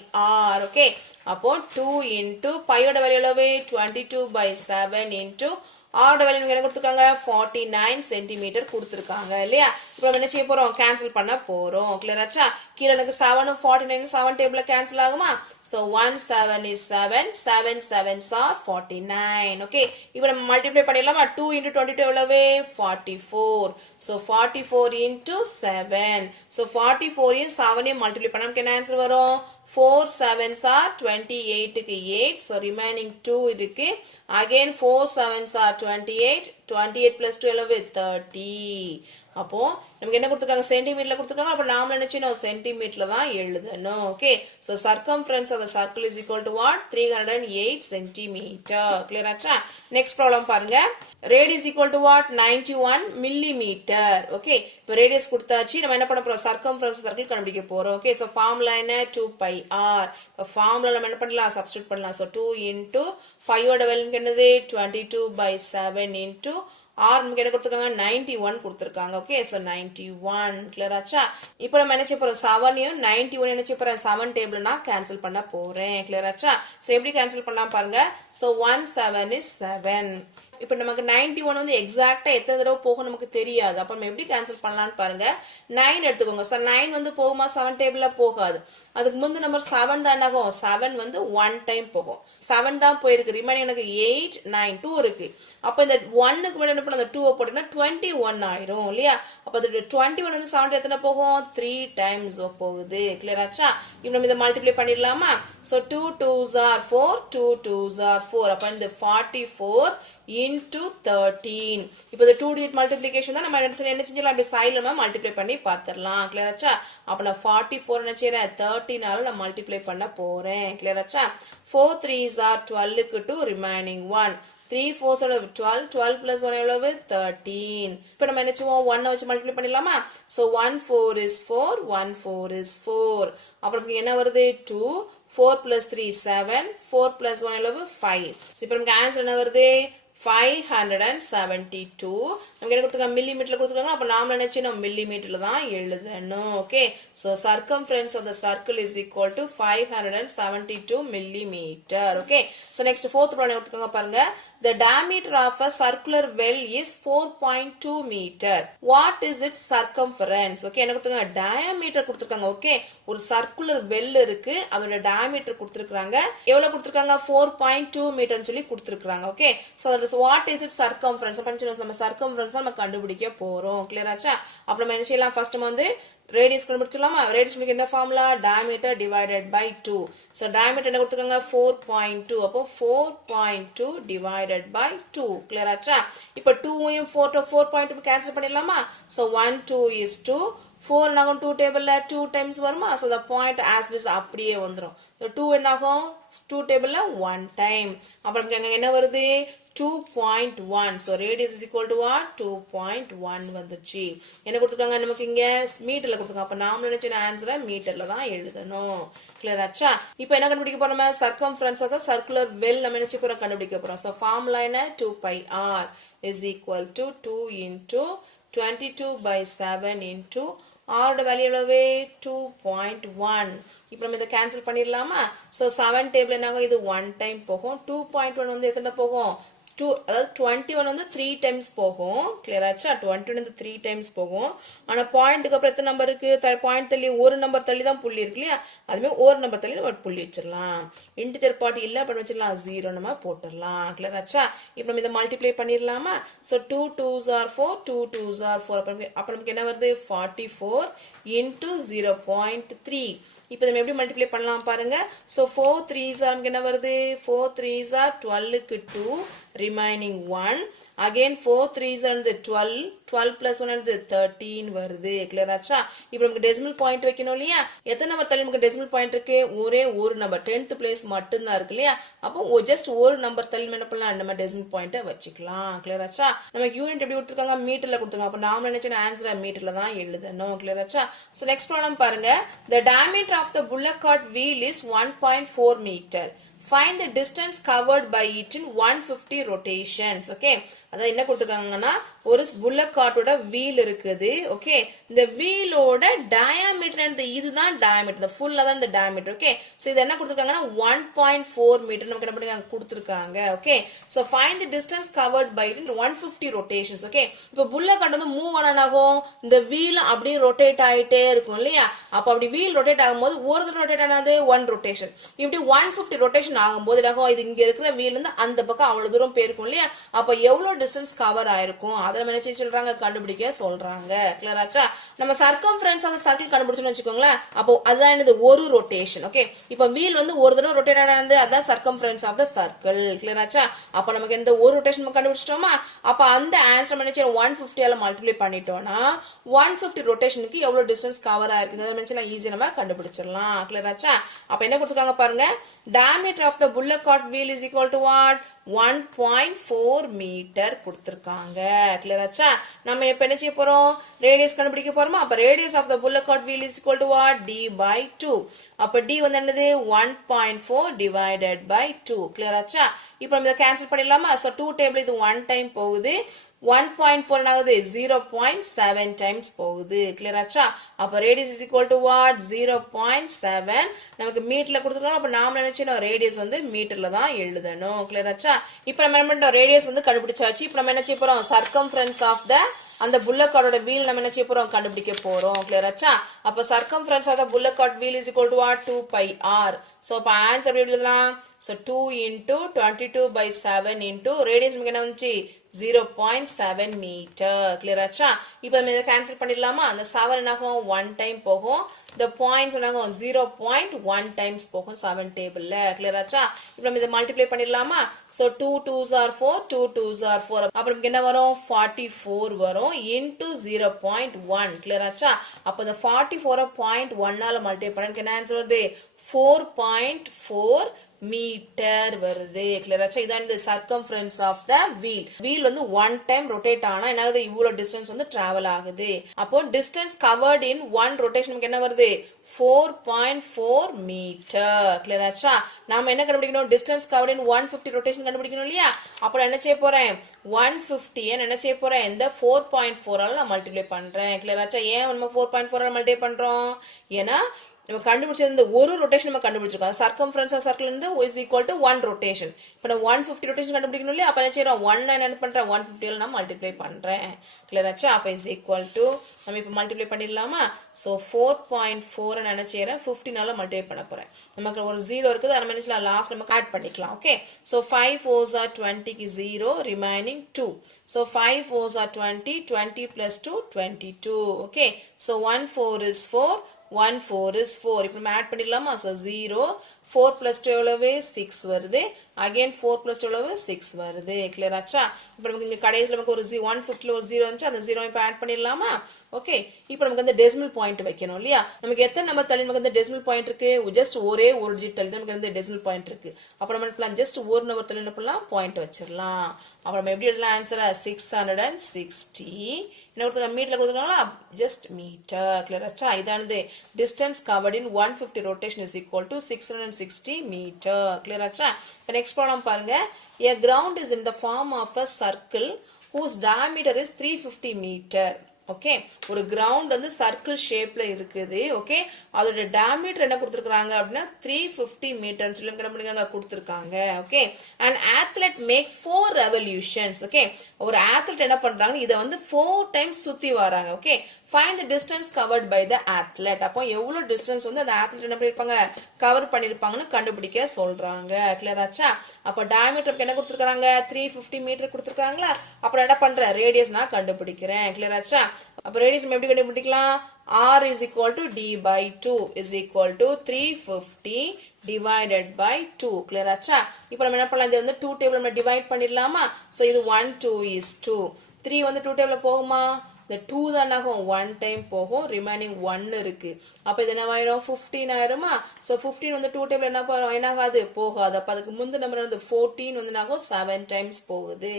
r ஓகே அப்போ 2 into pi ஓட வேல்யூ எவ்வளவு 22 by 7 into r ஓட வேல்யூ என்ன கொடுத்திருக்காங்க 49 cm கொடுத்திருக்காங்க இல்லையா இப்போ நம்ம என்ன செய்ய போறோம் கேன்சல் பண்ண போறோம் clear ஆச்சா கீழ எனக்கு 7 49 7 டேபிள்ல கேன்சல் ஆகுமா so 1 7 is 7 7 7s are 49 okay இப்போ நம்ம மல்டிப்ளை பண்ணிடலாமா 2 into 22 எவ்வளவு 44 so 44 into 7 so 44 இன் 7 இன் மல்டிப்ளை பண்ணா நமக்கு என்ன ஆன்சர் வரும் 4 7s are 28 க்கு 8 so remaining 2 இருக்கு again 4 7s are 28 28 plus 2 எவ்வளவு 30 அப்போ நமக்கு என்ன கொடுத்திருக்காங்க சென்டிமீட்டர்ல கொடுத்திருக்காங்க அப்ப நாம என்ன செய்யணும் சென்டிமீட்டர்ல தான் எழுதணும் okay so circumference of the circle is equal to what 308 centimeter clear ஆச்சா நெக்ஸ்ட் ப்ராப்ளம் பாருங்க radius equal to what 91 millimeter okay இப்போ radius கொடுத்தாச்சு நம்ம என்ன பண்ண போறோம் circumference of the circle கண்டுபிடிக்க போறோம் ஓகே சோ ஃபார்முலா என்ன 2 pi r இப்போ ஃபார்முலா நம்ம என்ன பண்ணலாம் சப்ஸ்டிட்யூட் பண்ணலாம் சோ 2 into pi ஓட வேல்யூ என்னது 22 by 7 into r நமக்கு என்ன கொடுத்திருக்காங்க 91 கொடுத்திருக்காங்க ஓகே சோ 91 கிளியர் ஆச்சா இப்போ நம்ம என்ன செய்ய போறோம் 7 யும் 91 என்ன செய்ய போறோம் 7 டேபிள்ல நான் கேன்சல் பண்ண போறேன் கிளியர் ஆச்சா சோ எப்படி கேன்சல் பண்ணலாம் பாருங்க சோ 1 7 is 7 இப்போ நமக்கு 91 வந்து எக்ஸாக்ட்டா எத்தனை தடவை போகும் நமக்கு தெரியாது அப்ப நம்ம எப்படி கேன்சல் பண்ணலாம்னு பாருங்க 9 எடுத்துக்கோங்க சார் 9 வந்து போகுமா 7 டேபிள்ல போகாது அதுக்கு முந்தி நம்பர் 7 தான் ஆகும் 7 வந்து 1 டைம் போகும் 7 தான் போயிருக்கு ரிமைனிங் எனக்கு 8 9 2 இருக்கு அப்ப இந்த 1 க்கு மேல என்ன பண்ண அந்த 2 போட்டீங்கன்னா 21 ஆயிரும் இல்லையா அப்ப அது 21 வந்து 7 எத்தனை போகும் 3 டைம்ஸ் போகுது கிளியர் ஆச்சா இப்போ நம்ம இத மல்டிப்ளை பண்ணிரலாமா so 2 2s are 4 2 2s are 4 அப்ப இந்த 44 into 13 இப்போ இந்த 2 digit multiplication தான் நம்ம என்ன செஞ்சலாம் அப்படியே சைடுல மல்டிப்ளை பண்ணி பார்த்திரலாம் கிளியர் ஆச்சா அப்ப நான் 44 என்ன செய்றேன் 13 ஆல நான் மல்டிப்ளை பண்ண போறேன் கிளியர் ஆச்சா 4 3s are 12 க்கு 2 remaining 1 3 4s are 12 12 plus 1 எவ்வளவு 13 இப்போ நம்ம என்ன செய்வோம் 1 வச்சு மல்டிப்ளை பண்ணிடலாமா சோ 1 4 is 4 1 4 is 4 அப்புறம் என்ன வருது 2 4 plus 3 7 4 plus 1 எவ்வளவு 5 இப்போ நமக்கு ஆன்சர் என்ன வருது 572 நமக்கு என்ன கொடுத்திருக்காங்க மில்லிமீட்டர்ல கொடுத்திருக்காங்க அப்ப நாம என்ன செய்யணும் மில்லிமீட்டர்ல தான் எழுதணும் okay so circumference of the circle is equal to 572 millimeter okay so next fourth problem எடுத்துக்கோங்க பாருங்க the diameter of a circular well is 4.2 meter what is its circumference okay என்ன கொடுத்திருக்காங்க diameter கொடுத்திருக்காங்க ஓகே ஒரு circular well இருக்கு அதோட diameter கொடுத்திருக்காங்க எவ்வளவு கொடுத்திருக்காங்க 4.2 மீட்டர்னு சொல்லி கொடுத்திருக்காங்க ஓகே சோ அதோட வாட் இஸ் இட் சர்க்கம்ஃபரன்ஸ் அப்படின்னு நம்ம சர்க்கம்ஃபரன்ஸ் நம்ம கண்டுபிடிக்க போறோம். கிளியர் ஆச்சா? அப்ப நம்ம என்ன செய்யலாம்? ஃபர்ஸ்ட் நம்ம வந்து ரேடியஸ் கண்டுபிடிச்சலாமா? ரேடியஸ் நமக்கு என்ன formula? Diameter divided by 2. So diameter என்ன கொடுத்திருக்காங்க? 4.2. அப்போ 4.2 டிவைடட் பை 2. கிளியர் ஆச்சா? இப்போ 2 யும் 4.2 கேன்சல் பண்ணிடலாமா? So 1 2 is 2. 4 என்னாகும்? 2 டேபிள்ல 2 டைம்ஸ் வருமா? So the point as it is அப்படியே வந்துரும். சோ 2 என்னாகும்? 2 டேபிள்ல 1 டைம். அப்புறம் இங்க என்ன வருது? 2.1. so radius is equal to what? 2.1 வந்துச்சு. என்ன கொடுத்திருக்காங்க நமக்கு? இங்க மீட்டர்ல கொடுத்திருக்காங்க. அப்ப நாம நினைச்ச ஆன்சரை மீட்டர்ல தான் எழுதணும். கிளியர் ஆச்சா? இப்போ என்ன கண்டுபிடிக்க போறோம்? நம்ம circumference of the circular well நம்ம என்ன செய்ய போறோம்? கண்டுபிடிக்க போறோம். சோ ஃபார்முலா என்ன? 2 pi r is equal to 2 into 22 by 7 into r ஓட வேல்யூ எவ்வளவு? 2.1. இப்போ நம்ம இத கேன்சல் பண்ணிரலாமா? சோ 7 டேபிள் என்னாகும்? இது 1 டைம் போகும். 2.1 வந்து எத்தனை போகும்? 2 அதாவது 21 வந்து 3 டைம்ஸ் போகும். கிளியர் ஆச்சா? 21 வந்து 3 டைம்ஸ் போகும். ஆனா பாயிண்ட்க்கு அப்புறம் எத்தனை நம்பர் இருக்கு? பாயிண்ட் தள்ளி ஒரு நம்பர் தள்ளி தான் புள்ளி இருக்கு இல்லையா? அதுமே ஒரு நம்பர் தள்ளி நம்ம புள்ளி வச்சிரலாம். இன்டிஜர் பார்ட் இல்ல அப்ப வச்சிரலாம் 0 நம்ம போட்டுறலாம். கிளியர் ஆச்சா? இப்போ நம்ம இத மல்டிப்ளை பண்ணிரலாமா? So 2 2s are 4, 2 2s are 4. அப்ப நமக்கு என்ன வருது? 44 into 0.3. இப்போ நம்ம எப்படி மல்டிப்ளை பண்ணலாம் பாருங்க. சோ 4 3s are நமக்கு என்ன வருது? 4 3s are 12 க்கு 2 remaining 1. again 4 3s are 12. 12 plus 1 is 13 வருது. கிளியர் ஆச்சா? இப்போ நமக்கு டெசிமல் பாயிண்ட் வைக்கணும் இல்லையா? எத்தனை நம்பர் தள்ளி நமக்கு டெசிமல் பாயிண்ட் இருக்கு? ஒரே ஒரு நம்பர் 10th பிளேஸ் மட்டும் தான் இருக்கு இல்லையா? அப்போ ஜஸ்ட் ஒரு நம்பர் தள்ளி என்ன பண்ணலாம்? நம்ம டெசிமல் பாயிண்ட வச்சுக்கலாம். கிளியர் ஆச்சா? நமக்கு யூனிட் எப்படி கொடுத்திருக்காங்க? மீட்டர்ல கொடுத்திருக்காங்க. அப்ப நாம நினைச்ச ஆன்சரை மீட்டர்ல தான் எழுதணும். கிளியர் ஆச்சா? சோ நெக்ஸ்ட் ப்ராப்ளம் பாருங்க. the diameter of the bullock cart wheel is 1.4 meter. Find the distance covered by it in 150 rotations. Okay, அத என்ன கொடுத்திருக்காங்கன்னா ஒரு புல்லக் கார்ட்டோட வீல் இருக்குது. ஓகே, இந்த வீலோட டயாமீட்டர் and இதுதான் டயாமீட்டர். ஃபுல்லா தான் இந்த டயாமீட்டர். ஓகே, சோ இது என்ன கொடுத்திருக்காங்கன்னா 1.4 மீட்டர் நமக்கு என்ன பண்ணிருக்காங்க? கொடுத்திருக்காங்க. Okay, so find the distance covered by it in 150 rotations. Okay, இப்போ புல்லக் கார்ட் வந்து மூவ் ஆனாகும் இந்த வீல் அப்படியே ரொட்டேட் ஆயிட்டே இருக்கும் இல்லையா? அப்ப அப்படி வீல் ரொட்டேட் ஆகும்போது ஒரு தடவை ரொட்டேட் ஆனது 1 ரொட்டேஷன். இப்படி 150 ரொட்டேஷன் ஆகும்போது இது இங்க இருக்கிற வீல் இருந்து அந்த பக்கம் அவ்வளவு தூரம் போயிருக்கும் இல்லையா? அப்ப எவ்வளவு டிஸ்டன்ஸ் கவர் ஆயிருக்கும்? அத நம்ம என்ன சொல்றாங்க? கண்டுபிடிக்க சொல்றாங்க. கிளியர் ஆச்சா? நம்ம சர்க்கம்ஃபரன்ஸ் ஆஃப் சர்க்கிள் கண்டுபிடிச்சோம்னு வெச்சுக்கோங்களேன். அப்போ அதான் என்னது? ஒரு ரொட்டேஷன். ஓகே, இப்போ வீல் வந்து ஒரு தடவை ரொட்டேட் ஆனது அதான் circumference of the circle. Clear ஆச்சா? அப்ப நமக்கு இந்த ஒரு ரொட்டேஷன் நம்ம கண்டுபிடிச்சிட்டோமா? அப்ப அந்த ஆன்சர் என்ன செய்யணும்? 150 ஆல மல்டிப்ளை பண்ணிட்டோம்னா 150 ரொட்டேஷனுக்கு எவ்வளவு டிஸ்டன்ஸ் கவர் ஆயிருக்கு அத மென்ஷனா ஈஸியா நம்ம கண்டுபிடிச்சிரலாம். கிளியர் ஆச்சா? அப்ப என்ன கொடுத்திருக்காங்க பாருங்க. diameter of the bullock cart wheel is equal to what? 1.4 metre கொடுத்திருக்காங்க. கிளியர் ஆச்சா? நம்ம இப்ப என்ன செய்ய போறோம்? ரேடியஸ் கண்டுபிடிக்க போறோமா? அப்ப radius of the bullock cart wheel is equal to what? d by 2. அப்ப d வந்து என்னது? 1.4 divided by 2. கிளியர் ஆச்சா? இப்போ நம்ம இத கேன்சல் பண்ணிடலாமா? சோ 2 டேபிள் இது 1 டைம் போகுது. 1.4 ஆகுது 0.7 டைம்ஸ் போகுது. கிளியர் ஆச்சா? அப்ப radius is equal to what? 0.7. நமக்கு மீட்டர்ல கொடுத்திருக்காங்க. அப்ப நாம நினைச்சோம் ரேடியஸ் வந்து மீட்டர்ல தான் எழுதணும். கிளியர் ஆச்சா? இப்போ நம்ம என்ன பண்றோம்? ரேடியஸ் வந்து கண்டுபிடிச்சாச்சு. இப்போ நம்ம என்ன செய்ய போறோம்? சர்க்கம்ஃபரன்ஸ் ஆஃப் தி அந்த புல்லக் கார்ட்டோட வீல் நம்ம என்ன செய்ய போறோம்? கண்டுபிடிக்க போறோம். கிளியர் ஆச்சா? அப்ப circumference of the bullock cart wheel is equal to what? 2 pi r. So அப்ப ஆன்சர் எப்படி எழுதலாம்? So 2 into 22 by 7 into radius நமக்கு என்ன வந்துச்சு? 0.7 மீட்டர். கிளியர் ஆச்சா? இப்போ நம்ம இத கேன்சல் பண்ணிடலாமா? அந்த 7 என்னாகும்? 1 டைம் போகும். the points என்னாகும்? 0.1 டைம்ஸ் போகும் 7 டேபிள்ல. கிளியர் ஆச்சா? இப்போ நம்ம இத மல்டிப்ளை பண்ணிடலாமா? So 2 2s are 4, 2 2s are 4. அப்ப நமக்கு என்ன வரும்? 44 வரும் into 0.1. கிளியர் ஆச்சா? அப்ப the 44 0.1 ஆல மல்டிப்ளை பண்ணா என்ன ஆன்சர் வருது? 4.4 மீட்டர் வருது. கிளியர் ஆச்சா? இதான் இந்த circumference of the wheel. Wheel வந்து 1 டைம் ரொட்டேட் ஆனா என்ன ஆகுது? இவ்வளவு டிஸ்டன்ஸ் வந்து டிராவல் ஆகுது. அப்போ டிஸ்டன்ஸ் கவர்ட் இன் 1 ரொட்டேஷன் நமக்கு என்ன வருது? 4.4 மீட்டர். கிளியர் ஆச்சா? நாம என்ன கண்டுபிடிக்கணும்? டிஸ்டன்ஸ் கவர்ட் இன் 150 ரொட்டேஷன் கண்டுபிடிக்கணும் இல்லையா? அப்ப என்ன செய்ய போறேன்? 150 என்ன செய்ய போறேன்? இந்த 4.4 ஆல நான் மல்டிப்ளை பண்றேன். கிளியர் ஆச்சா? ஏன் நம்ம 4.4 ஆல மல்டிப்ளை பண்றோம்? ஏனா நம்ம கண்டுபிடிச்சது இந்த ஒரு ரொட்டேஷன் நம்ம கண்டுபிடிச்சிருக்கோம். சர்க்கம்ஃபரன்ஸ் ஆஃப் சர்க்கிள் இருந்து இஸ் ஈக்குவல் டு 1 ரொட்டேஷன். இப்போ நான் 150 ரொட்டேஷன் கண்டுபிடிக்கணும் இல்லையா? அப்போ என்ன செய்யறோம்? 1 என்ன பண்றேன்? 150 நான் மல்டிப்ளை பண்றேன். கிளியர் ஆச்சா? அப்போ இஸ் ஈக்குவல் டு நம்ம இப்போ மல்டிப்ளை பண்ணிடலாமா? ஸோ 4.4 என்ன செய்யறேன்? 15 மல்டிப்ளை பண்ண போறேன். நமக்கு ஒரு 0 இருக்குது, அதை மனுஷன் லாஸ்ட் நமக்கு ஆட் பண்ணிக்கலாம். Okay, so 5 4s are 20க்கு 0, remaining 2. So 5 4s are 20, 20 plus 2 22. Okay, so 1 4 is 4, 1 4 is 4. இப்போ நம்ம ஆட் பண்ணிடலாமா? So 0, 4 plus 2 எவ்வளவு? 6 வருது. Again 4 plus 2 எவ்வளவு? 6 வருது. கிளியர் ஆச்சா? இப்போ நமக்கு இங்க கடைசியில் நமக்கு ஒரு 150ல ஒரு 0 இருந்துச்சு, அந்த 0 இப்போ ஆட் பண்ணிடலாமா? ஓகே, இப்போ நமக்கு அந்த டெசிமல் பாயிண்ட் வைக்கணும் இல்லையா? நமக்கு எத்தனை நம்பர் தள்ளி நமக்கு அந்த டெசிமல் பாயிண்ட் இருக்கு? ஜஸ்ட் ஒரே ஒரு டிஜிட் தள்ளி தான் நமக்கு அந்த டெசிமல் பாயிண்ட் இருக்கு. அப்போ நம்ம என்ன பண்ணலாம்? ஜஸ்ட் ஒரு நம்பர் தள்ளி என்ன பண்ணலாம்? பாயிண்ட் வச்சிடலாம். அப்புறம் நம்ம எப்படி எழுதலாம் ஆன்சரை? 660. என்ன கொடுத்துருக்காங்க? மீட்டர்ல கொடுத்துருக்காங்களா? Just meter. கிளியர் ஆச்சா? இதானது distance covered in 150 rotation is equal to 660 meter. Clear ஆச்சா? இப்போ நெக்ஸ்ட் ப்ராப்ளம் பாருங்க. A ground is in the form of a circle whose diameter is 350 metre. Okay, ஒரு கிரவுண்ட் வந்து சர்க்கிள் ஷேப்ல இருக்குது. ஓகே, அதோட டயாமீட்டர் என்ன கொடுத்துருக்காங்க அப்படின்னா 350 மீட்டர் சொல்லி என்ன பண்ணிருக்காங்க? கொடுத்துருக்காங்க. Okay, and athlete makes 4 revolutions. Okay, ஒரு athlete என்ன பண்றாங்க? இதை வந்து 4 டைம்ஸ் சுத்தி வராங்க. Okay, find the distance covered by the athlete. அப்போ எவ்வளவு டிஸ்டன்ஸ் வந்து அந்த athlete என்ன பண்ணிருப்பாங்க? கவர் பண்ணிருப்பாங்கன்னு கண்டுபிடிக்க சொல்றாங்க. கிளியர் ஆச்சா? அப்போ டயாமீட்டருக்கு என்ன கொடுத்துருக்காங்க? 350 மீட்டர் கொடுத்துருக்காங்களா? அப்புறம் என்ன பண்றேன்? ரேடியஸ் நான் கண்டுபிடிக்கிறேன். கிளியர் ஆச்சா? அப்போ ரேடியஸ் எப்படி கண்டுபிடிக்கலாம்? R is equal to D by 2 is equal to 350 divided by 2. Clear ஆச்சா? இப்போ நம்ம என்ன பண்ணலாம்? இது வந்து 2 டேபிள் நம்ம டிவைட் பண்ணிடலாமா? ஸோ இது 1 2 is 2. 3 வந்து 2 டேபிள் போகுமா? இந்த 2 தான் ஆகும் 1 டைம் போகும், ரிமைனிங் 1 இருக்கு. அப்போ இது என்ன ஆயிரும்? 15 ஆயிருமா? ஸோ 15 வந்து 2 டேபிள் என்ன ஆகாது? போகாது. அப்போ அதுக்கு முந்தைய நம்பர் வந்து 14 வந்து என்ன ஆகும்? 7 டைம்ஸ் போகுது.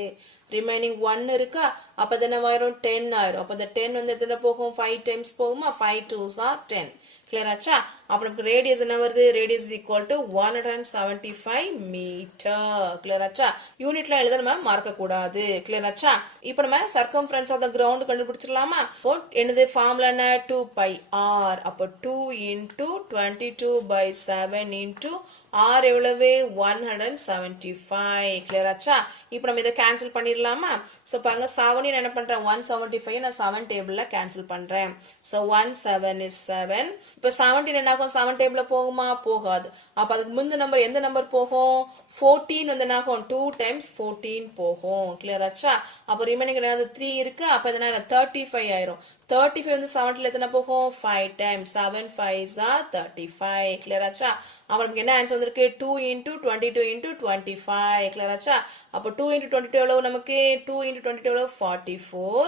ரிமைனிங் 1 இருக்கா? அப்போ இது என்ன ஆயிரும்? 10 ஆயிரும். அப்போ இந்த 10 வந்து எத்தனை போகும்? 5 டைம்ஸ் போகுமா? 5 2s are 10. கிளியர் ஆச்சா? அப்போ நமக்கு ரேடியஸ் என்ன வருது? Radius equal to 175 metre. Clear ஆச்சா? யூனிட்ல எழுத நம்ம மறக்க கூடாது. கிளியர் ஆச்சா? இப்போ நம்ம சர்க்கம்ஃபரன்ஸ் ஆஃப் த கிரவுண்ட் கண்டுபிடிச்சிடலாமா? அப்போ என்னது ஃபார்முலா என்ன? 2 pi r. அப்போ 2 into 22 by 7 into r எவ்வளவு? 175. கிளியர் ஆச்சா? இப்போ நம்ம இதை கேன்சல் பண்ணிடலாமா? ஸோ பாருங்க 7 என்ன பண்றேன்? 175 நான் 7 டேபிள்ல கேன்சல் பண்றேன். So 1 7 is 7. இப்போ 17 என்ன ஆகும்? 7 டேபிள்ல போகுமா? போகாது. அப்போ அதுக்கு முந்தின நம்பர் எந்த நம்பர் போகும்? 14 வந்து என்ன ஆகும்? 2 டைம்ஸ் 14 போகும். கிளியர் ஆச்சா? அப்போ ரிமைனிங் என்னது? 3 இருக்கு. அப்போ இது என்ன? 35 ஆயிரும். 35 வந்து 7ல எத்தனை போகும்? 5 டைம்ஸ். 7 5s are 35. கிளியர் ஆச்சா? அப்போ நமக்கு என்ன ஆன்சர் வந்திருக்கு? 2 into 22 into 25. கிளியர் ஆச்சா? அப்போ 2 into 22 எவ்வளவு நமக்கு? 2 into 22 எவ்வளவு? 44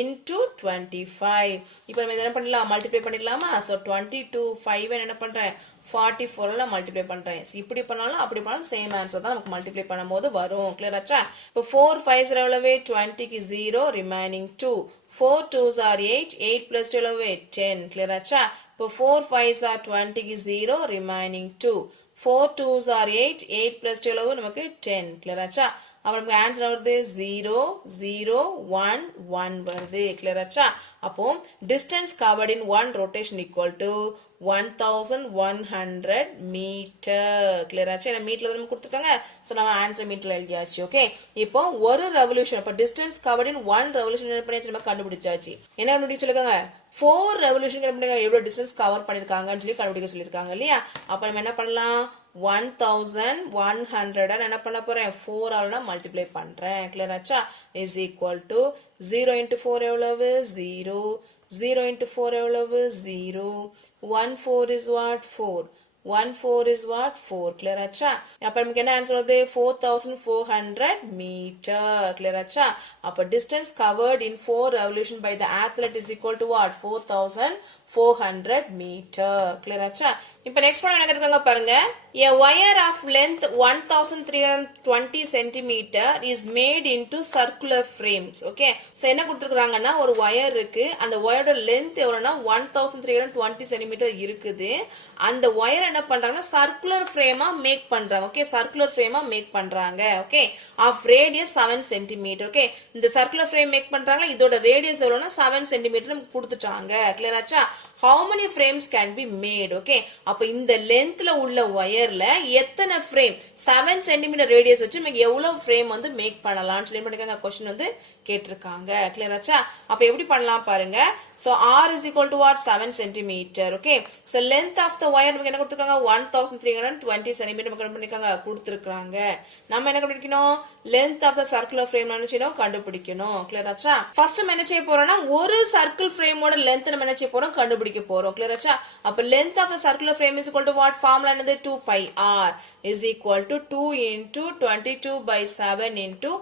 into 25. இப்போ நம்ம என்ன பண்ணலாம்? மல்டிப்ளை பண்ணிடலாமா? ஸோ 22 5 என்ன பண்றேன்? 44 மல்டிப்ளை பண்றேன். இப்படி பண்ணாலும் அப்படி பண்ணாலும் சேம் ஆன்சர் தான் நமக்கு மல்டிப்ளை பண்ணும்போது வரும். கிளியர் ஆச்சா? இப்போ 4 5s எவ்வளவு? 20க்கு 0, ரிமைனிங் 2. 4 2s are 8, 8 plus 2 எவ்வளவு? 10. கிளியர் ஆச்சா? இப்போ 4 5s are 20க்கு 0, remaining 2. 4 2s are 8, 8 plus 2 எவ்வளவு? நமக்கு 10. கிளியர் ஆச்சா? அப்போ நமக்கு ஆன்சர் வருது 0 0 1 1 வருது. கிளியர் ஆச்சா? அப்போ distance covered in 1 rotation equal to 1100 metre. Clear ஆச்சு? ஏன்னா மீட்டர்ல நம்ம கொடுத்துருக்காங்க. ஸோ நம்ம ஆன்சர் மீட்டர்ல எழுதியாச்சு. ஓகே, இப்போ ஒரு ரெவல்யூஷன், இப்போ டிஸ்டன்ஸ் கவர்ட் இன் 1 ரெவல்யூஷன் என்ன பண்ணியாச்சு? நம்ம கண்டுபிடிச்சாச்சு. என்ன கண்டுபிடிச்சு சொல்லிருக்காங்க? 4 ரெவல்யூஷன் எவ்வளவு டிஸ்டன்ஸ் கவர் பண்ணிருக்காங்கன்னு சொல்லி கண்டுபிடிக்க சொல்லியிருக்காங்க இல்லையா? அப்ப நம்ம என்ன பண்ணலாம்? 1100 என்ன பண்ண போறேன்? 4 ஆல மல்டிப்ளை பண்றேன். கிளியர் ஆச்சா? இஸ் ஈக்குவல் டு 0 into 4 எவ்வளவு? 0. 0 into 4 எவ்வளவு? 0. 1 4 is what? 4. 1 4 is what? 4. Clear ஆச்சா? அப்ப நமக்கு என்ன ஆன்சர் வருது? 4400 மீட்டர். Clear ஆச்சா? அப்ப distance covered in 4 revolution by the athlete is equal to what? 4400 metre. Clear ஆச்சா? இப்ப next one என்ன கேட்டிருக்காங்க பாருங்க. A wire of length 1320 centimeter is made into circular frames. Okay. So என்ன கொடுத்திருக்காங்கன்னா ஒரு wire இருக்கு. அந்த wireோட length எவ்வளவுனா 1320 centimeter இருக்குது. அந்த wire என்ன பண்றாங்கன்னா circular frame மேக் பண்றாங்க. Okay, circular frame மேக் பண்றாங்க. Okay, of radius 7 centimeter. Okay, இந்த circular frame மேக் பண்றாங்க. இதோட radius எவ்வளவுனா 7 centimeter நமக்கு கொடுத்துட்டாங்க. Clear ஆச்சா? how many frames can be made. Okay, அப்ப இந்த லென்த்ல உள்ள வயர்ல எத்தனை ஃப்ரேம் 7 சென்டிமீட்டர் ரேடியஸ் வச்சு நமக்கு எவ்வளவு ஃப்ரேம் வந்து மேக் பண்ணலாம்னு சொல்லி பண்ணிருக்காங்க. क्वेश्चन வந்து கேட்டிருக்காங்க. கிளியர் ஆச்சா? அப்ப எப்படி பண்ணலாம் பாருங்க. so r is equal to what 7 centimeter. okay, so length of the wire நமக்கு என்ன கொடுத்திருக்காங்க 1320 centimeter நமக்கு என்ன பண்ணிருக்காங்க கொடுத்திருக்காங்க. நம்ம என்ன கண்டுபிடிக்கணும் length of the circular frame நினைச்சோம் கண்டுபிடிக்கணும். கிளியர் ஆச்சா? ஃபர்ஸ்ட் நம்ம என்ன செய்ய போறோம்னா ஒரு சர்க்கிள் ஃப்ரேமோட லென்த் நம்ம என்ன செய்ய போறோம் கண்டுபிடிக்க போறோம். கிளியர் ஆச்சா? அப்ப length of the circular frame is equal to what formula என்னது 2 pi r is equal to 2 into 22 by 7 into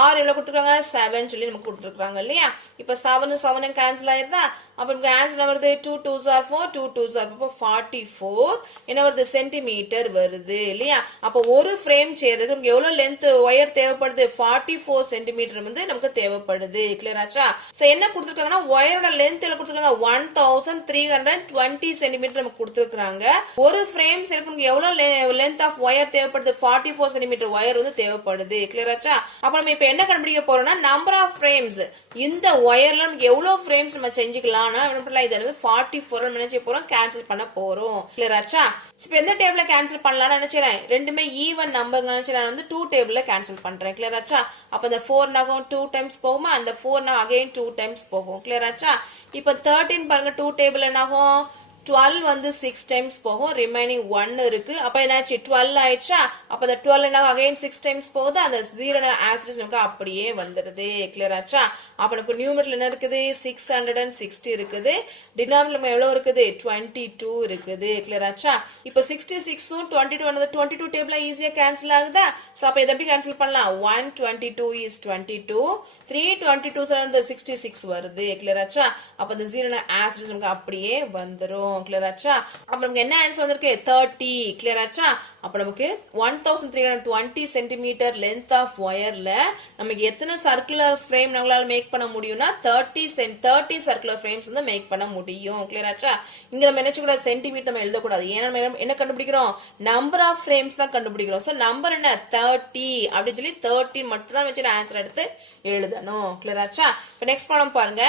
r எவ்வளவு கொடுத்திருக்காங்க 7 சொல்லி நமக்கு கொடுத்திருக்காங்க இல்லையா? இப்ப 7 7 கேன்சல் ஆயிருதா? அப்ப நமக்கு ஆன்சர் வருது 2 2s are 4 2 2s are 44 என்ன வருது சென்டிமீட்டர் வருது இல்லையா? அப்ப ஒரு ஃப்ரேம் செய்யறதுக்கு நமக்கு எவ்வளவு லென்த் வயர் தேவைப்படுது 44 சென்டிமீட்டர் வந்து நமக்கு தேவைப்படுது. கிளியர் ஆச்சா? சோ என்ன கொடுத்திருக்காங்கன்னா வயரோட லென்த் எவ்வளவு கொடுத்திருக்காங்க 1320 சென்டிமீட்டர் நமக்கு கொடுத்திருக்காங்க. ஒரு ஃப்ரேம் செய்யறதுக்கு நமக்கு எவ்வளவு லென்த் ஆஃப் வயர் தேவைப்படுது 44 சென்டிமீட்டர் வயர் வந்து தேவைப்படுது. கிளியர் ஆச்சா? அப்ப நம்ம இப்ப என்ன கண்டுபிடிக்க போறோம்னா நம்பர் ஆஃப் ஃப்ரேம்ஸ் இந்த வயர்ல நமக்கு எவ்வளவு ஃப்ரேம்ஸ் நம்ம செஞ்சுக்கலாம். இது 44 நம்ம என்ன செய்ய போறோம் கேன்சல் பண்ண போறோம். கிளியர் ஆச்சா? இப்போ எந்த டேபிள்ல கேன்சல் பண்ணலாம்னு நினைச்சேன் ரெண்டுமே ஈவன் நம்பர் நினைச்சேன் நான் வந்து 2 டேபிள்ல கேன்சல் பண்றேன். கிளியர் ஆச்சா? அப்ப அந்த 4 நகம் 2 டைம்ஸ் போகுமா அந்த 4 நகம் அகைன் 2 டைம்ஸ் போகும். கிளியர் ஆச்சா? இப்போ 13 பாருங்க 2 டேபிள் என்ன ஆகும் 12 வந்து 6 டைம்ஸ் போகும் ரிமைனிங் 1 இருக்கு. அப்ப என்னாச்சு 12 ஆயிடுச்சா? அப்ப அந்த 12 என்ன அகைன் 6 டைம்ஸ் போகுது அந்த 0 ஆன்சர் நமக்கு அப்படியே வந்துருது. கிளியர் ஆச்சா? அப்ப நமக்கு நியூமரேட்டர்ல என்ன இருக்குது 660 இருக்குது. டினாமினேட்டர்ல எவ்வளவு இருக்குது 22 இருக்குது. கிளியர் ஆச்சா? இப்ப 66 22 அந்த 22 டேபிள்ல ஈஸியா கேன்சல் ஆகுதா? சோ அப்ப இத எப்படி கேன்சல் பண்ணலாம் 122 is 22 322 சேர்ந்து 66 வருது. கிளியர் ஆச்சா? அப்ப அந்த 0 ஆன்சர் நமக்கு அப்படியே வந்துரும். கிளியர் ஆச்சா? அப்ப நமக்கு என்ன ஆன்சர் வந்திருக்கு 30. கிளியர் ஆச்சா? அப்ப நமக்கு 1320 சென்டிமீட்டர் லென்த் ஆஃப் வயர்ல நமக்கு எத்தனை சர்க்குலர் ஃப்ரேம் நம்மளால மேக் பண்ண முடியும்னா 30 சர்க்குலர் ஃப்ரேம்ஸ் வந்து மேக் பண்ண முடியும். கிளியர் ஆச்சா? இங்க நம்ம என்ன செய்யக்கூடாது சென்டிமீட்டர் நம்ம எழுதக்கூடாது. ஏன்னா நம்ம என்ன கண்டுபிடிக்கிறோம் நம்பர் ஆஃப் ஃப்ரேம்ஸ் தான் கண்டுபிடிக்கிறோம். சோ நம்பர் என்ன 30 அப்படி சொல்லி 13 மட்டும் தான் வச்சு ஆன்சர் எடுத்து எழுதணும். கிளியர் ஆச்சா? இப்ப நெக்ஸ்ட் ப்ராப்ளம் பாருங்க.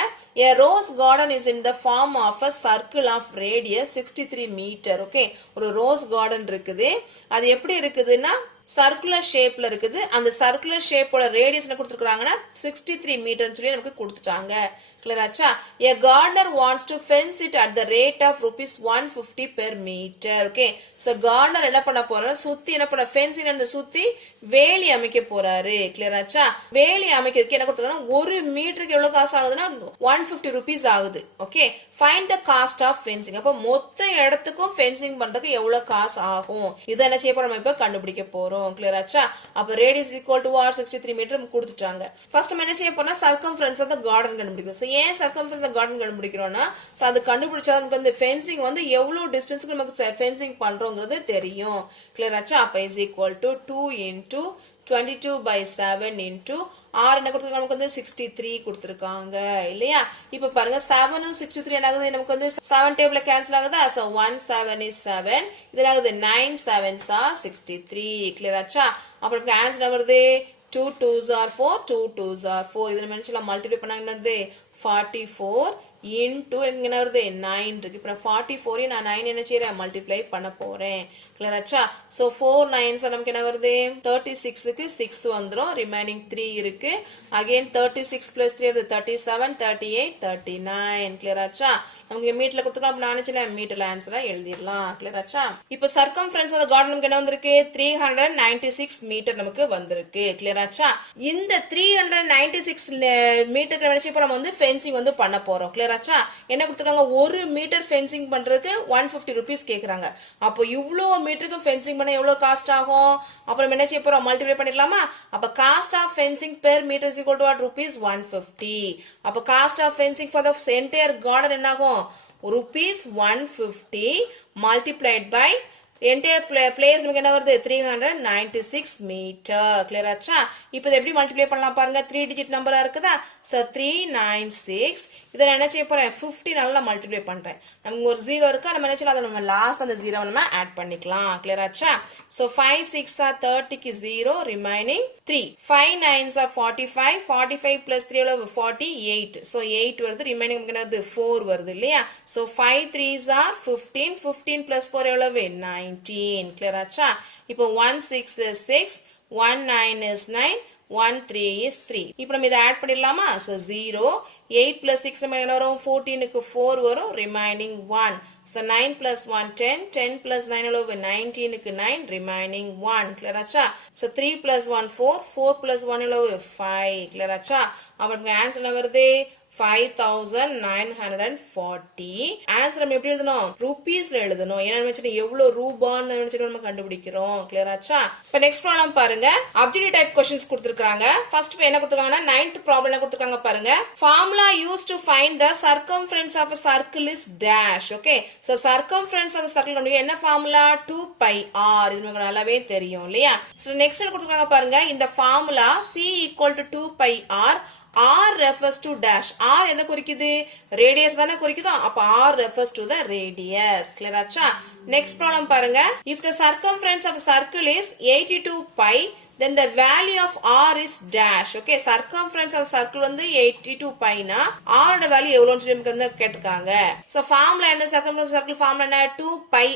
A rose garden is in the form of a circle of radius 63 meter. Okay, ஒரு ரோஸ் கார்டன் இருக்குது. அது எப்படி இருக்குதுன்னா சர்க்குலர் ஷேப்ல இருக்குது. அந்த சர்க்குலர் ஷேப்போட ரேடியஸ் என்ன கொடுத்துருக்காங்கன்னா 63 மீட்டர்னு சொல்லி நமக்கு கொடுத்துட்டாங்க. கிளியர் ஆச்சா? A gardener wants to fence it at the rate of rupees 150 per meter. Okay, so gardener என்ன பண்ண போறாரு சுத்தி என்ன பண்ண ஃபென்சிங் அந்த சுத்தி வேலி அமைக்க போறாரு. கிளியர் ஆச்சா? வேலி அமைக்கிறதுக்கு என்ன கொடுத்துருக்காங்க 1 மீட்டருக்கு எவ்வளவு காசு ஆகுதுன்னா 150 rupees ஆகுது. Okay, find the cost of fencing. அப்ப மொத்த இடத்துக்கும் ஃபென்சிங் பண்றதுக்கு எவ்வளவு காசு ஆகும் இத என்ன செய்ய போறோம் இப்ப கண்டுபிடிக்க போறோம். கிளியர் ஆச்சா? அப்ப radius equal to what 63 metre கொடுத்துட்டாங்க. ஃபர்ஸ்ட் நம்ம என்ன செய்ய போறோம்னா சர்க்கம்ஃபரன்ஸ் ஆஃப் தி கார்டன் கண்டுபிடிக்கணும். சோ ஏன் சர்க்கம்ஃபரன்ஸ் ஆஃப் கார்டன் கண்டுபிடிக்கிறோம்னா சோ அது கண்டுபிடிச்சா நமக்கு வந்து ஃபென்சிங் வந்து எவ்வளவு டிஸ்டன்ஸ்க்கு நமக்கு ஃபென்சிங் பண்றோம்ங்கிறது தெரியும். கிளியர் ஆச்சா? அப்ப is equal to 2 into 22 by 7 into r என்ன கொடுத்திருக்காங்க நமக்கு வந்து 63 கொடுத்திருக்காங்க இல்லையா? இப்ப பாருங்க 7 63 என்ன ஆகுது நமக்கு வந்து 7 டேபிள்ல கேன்சல் ஆகுதா? சோ 1 7 is 7 இது ஆகுது 9 7s are 63. கிளியர் ஆச்சா? அப்ப நமக்கு ஆன்சர் வருது 2 2s are 4 2 2s are 4 இத நம்ம என்ன மல்டிப்ளை பண்ணா என்ன வருது 44 into என்ன வருது 9 இருக்கு. இப்ப 44 நான் 9 என்ன செய்றேன் மல்டிப்ளை பண்ண போறேன். கிளியர் ஆச்சா? சோ 4 9s நமக்கு என்ன வருது 36 க்கு 6 வந்துரும் ரிமைனிங் 3 இருக்கு. அகைன் 36 plus 3 வருது 37 38 39. கிளியர் ஆச்சா? நமக்கு மீட்டர்ல கொடுத்துக்கலாம். நான் நினைச்சேன் மீட்டர்ல ஆன்சரா எழுதிடலாம். கிளியர் ஆச்சா? இப்போ சர்க்கம்ஃபரன்ஸ் ஆஃப் தி கார்டன் நமக்கு என்ன வந்திருக்கு 396 மீட்டர் நமக்கு வந்திருக்கு. கிளியர் ஆச்சா? இந்த 396 மீட்டருக்கு நினைச்சு நம்ம வந்து ஃபென்சிங் வந்து பண்ண போறோம். கிளியர் ஆச்சா? என்ன கொடுத்துருக்காங்க 1 மீட்டர் ஃபென்சிங் பண்றதுக்கு 150 rupees கேக்குறாங்க. அப்போ இவ்ளோ மீட்டருக்கு ஃபென்சிங் பண்ண எவ்வளவு காஸ்ட் ஆகும்? அப்புறம் என்ன செய்ய போறோம் மல்டிப்ளை பண்ணிடலாமா? அப்ப cost of fencing per metre is equal to what rupees 150. அப்ப cost of fencing for the entire garden என்ன ஆகும் rupees 150 multiplied by entire place நமக்கு என்ன வருது 396 மீட்டர். கிளியர் ஆச்சா? இப்போ இதை எப்படி மல்டிப்ளை பண்ணலாம் பாருங்க 3 டிஜிட் நம்பரா இருக்குதா ஸோ 396 இதை நான் என்ன செய்ய போறேன் 15 நான் மல்டிப்ளை பண்றேன் நமக்கு ஒரு 0 இருக்கு நம்ம என்ன செய்யலாம் அதை நம்ம லாஸ்ட் அந்த 0 நம்ம ஆட் பண்ணிக்கலாம் கிளியர் ஆச்சா ஸோ 5 6 ஆர் 30க்கு 0 ரிமைனிங் 3 5 9s ஆர் 45 45 plus 3 எவ்வளவு 48 ஸோ 8 வருது ரிமைனிங் நமக்கு என்ன வருது 4 வருது இல்லையா ஸோ 5 3s ஆர் 15 15 plus 4 எவ்வளவு 19 கிளியர் ஆச்சா இப்போ 1 6 is 6 1 9 is 9 1 3 is 3 இப்போ நம்ம இதை ஆட் பண்ணிடலாமா so 0 8 plus 6 நம்ம என்ன வரும் 14 க்கு 4 வரும் remaining 1 so 9 plus 1 10 10 plus 9 எவ்வளவு 19 க்கு 9 remaining 1 clear ஆச்சா so 3 plus 1 4 4 plus 1 எவ்வளவு 5 clear ஆச்சா அப்ப நமக்கு ஆன்சர் என்ன வருது 5940 ஆன்சர் நம்ம எப்படி எழுதணும் ரூபீஸ்ல எழுதணும் ஏன்னா நம்ம எவ்வளவு ரூபான்னு நம்ம கண்டுபிடிக்கிறோம் கிளியர் ஆச்சா இப்போ நெக்ஸ்ட் ப்ராப்ளம் பாருங்க அப்ஜெக்டிவ் டைப் क्वेश्चंस கொடுத்திருக்காங்க ஃபர்ஸ்ட் என்ன கொடுத்திருக்காங்கன்னா 9th ப்ராப்ளம் என்ன கொடுத்திருக்காங்க பாருங்க formula used to find the circumference of a circle is dash okay so circumference of a circle கண்டுபிடிக்க என்ன ஃபார்முலா 2 pi r இது நமக்கு நல்லாவே தெரியும் இல்லையா சோ நெக்ஸ்ட் கொடுத்திருக்காங்க பாருங்க இந்த formula c = 2 pi r R refers to dash. R எதை குறிக்குது radius தானே குறிக்குதோ அப்ப R refers to the radius. Clear ஆச்சா? Next problem பாருங்க. If the circumference of a circle is 82 pi, then the value of R is dash. Okay, circumference of circle வந்து 82 pi னா R ஓட value எவ்வளவுன்னு சொல்லி நமக்கு வந்து கேட்டிருக்காங்க. So formula என்ன circumference circle formula என்ன 2 pi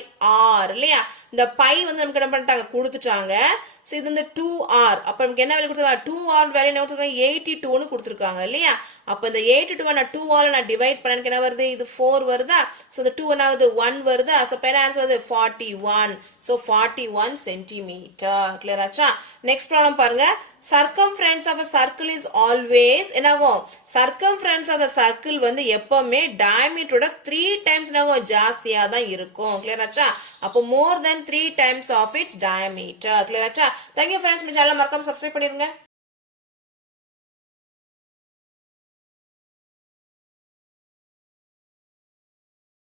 R இல்லையா? இந்த பை வந்து நமக்கு என்ன பண்ணிட்டாங்க கொடுத்துட்டாங்க சோ இது வந்து 2r அப்ப நமக்கு என்ன வேல்யூ கொடுத்திருக்காங்க 2r வேல்யூ என்ன கொடுத்திருக்காங்க 82 னு கொடுத்திருக்காங்க இல்லையா அப்ப இந்த 82 நான் 2r ல நான் டிவைட் பண்ணா எனக்கு என்ன வருது இது 4 வருதா சோ இந்த 2 என்ன ஆகுது 1 வருதா சோ பெரிய ஆன்சர் வருது 41 சோ 41 சென்டிமீட்டர் கிளியர் ஆச்சா நெக்ஸ்ட் ப்ராப்ளம் பாருங்க circumference of a circle is always என்னவும் circumference of the circle வந்து எப்பவுமே diameter ஓட 3 times என்னவும் ஜாஸ்தியா தான் இருக்கும் clear ஆச்சா அப்போ more than 3 times of its diameter clear ஆச்சா thank you friends நம்ம சேனலை மறக்காம subscribe பண்ணிருங்க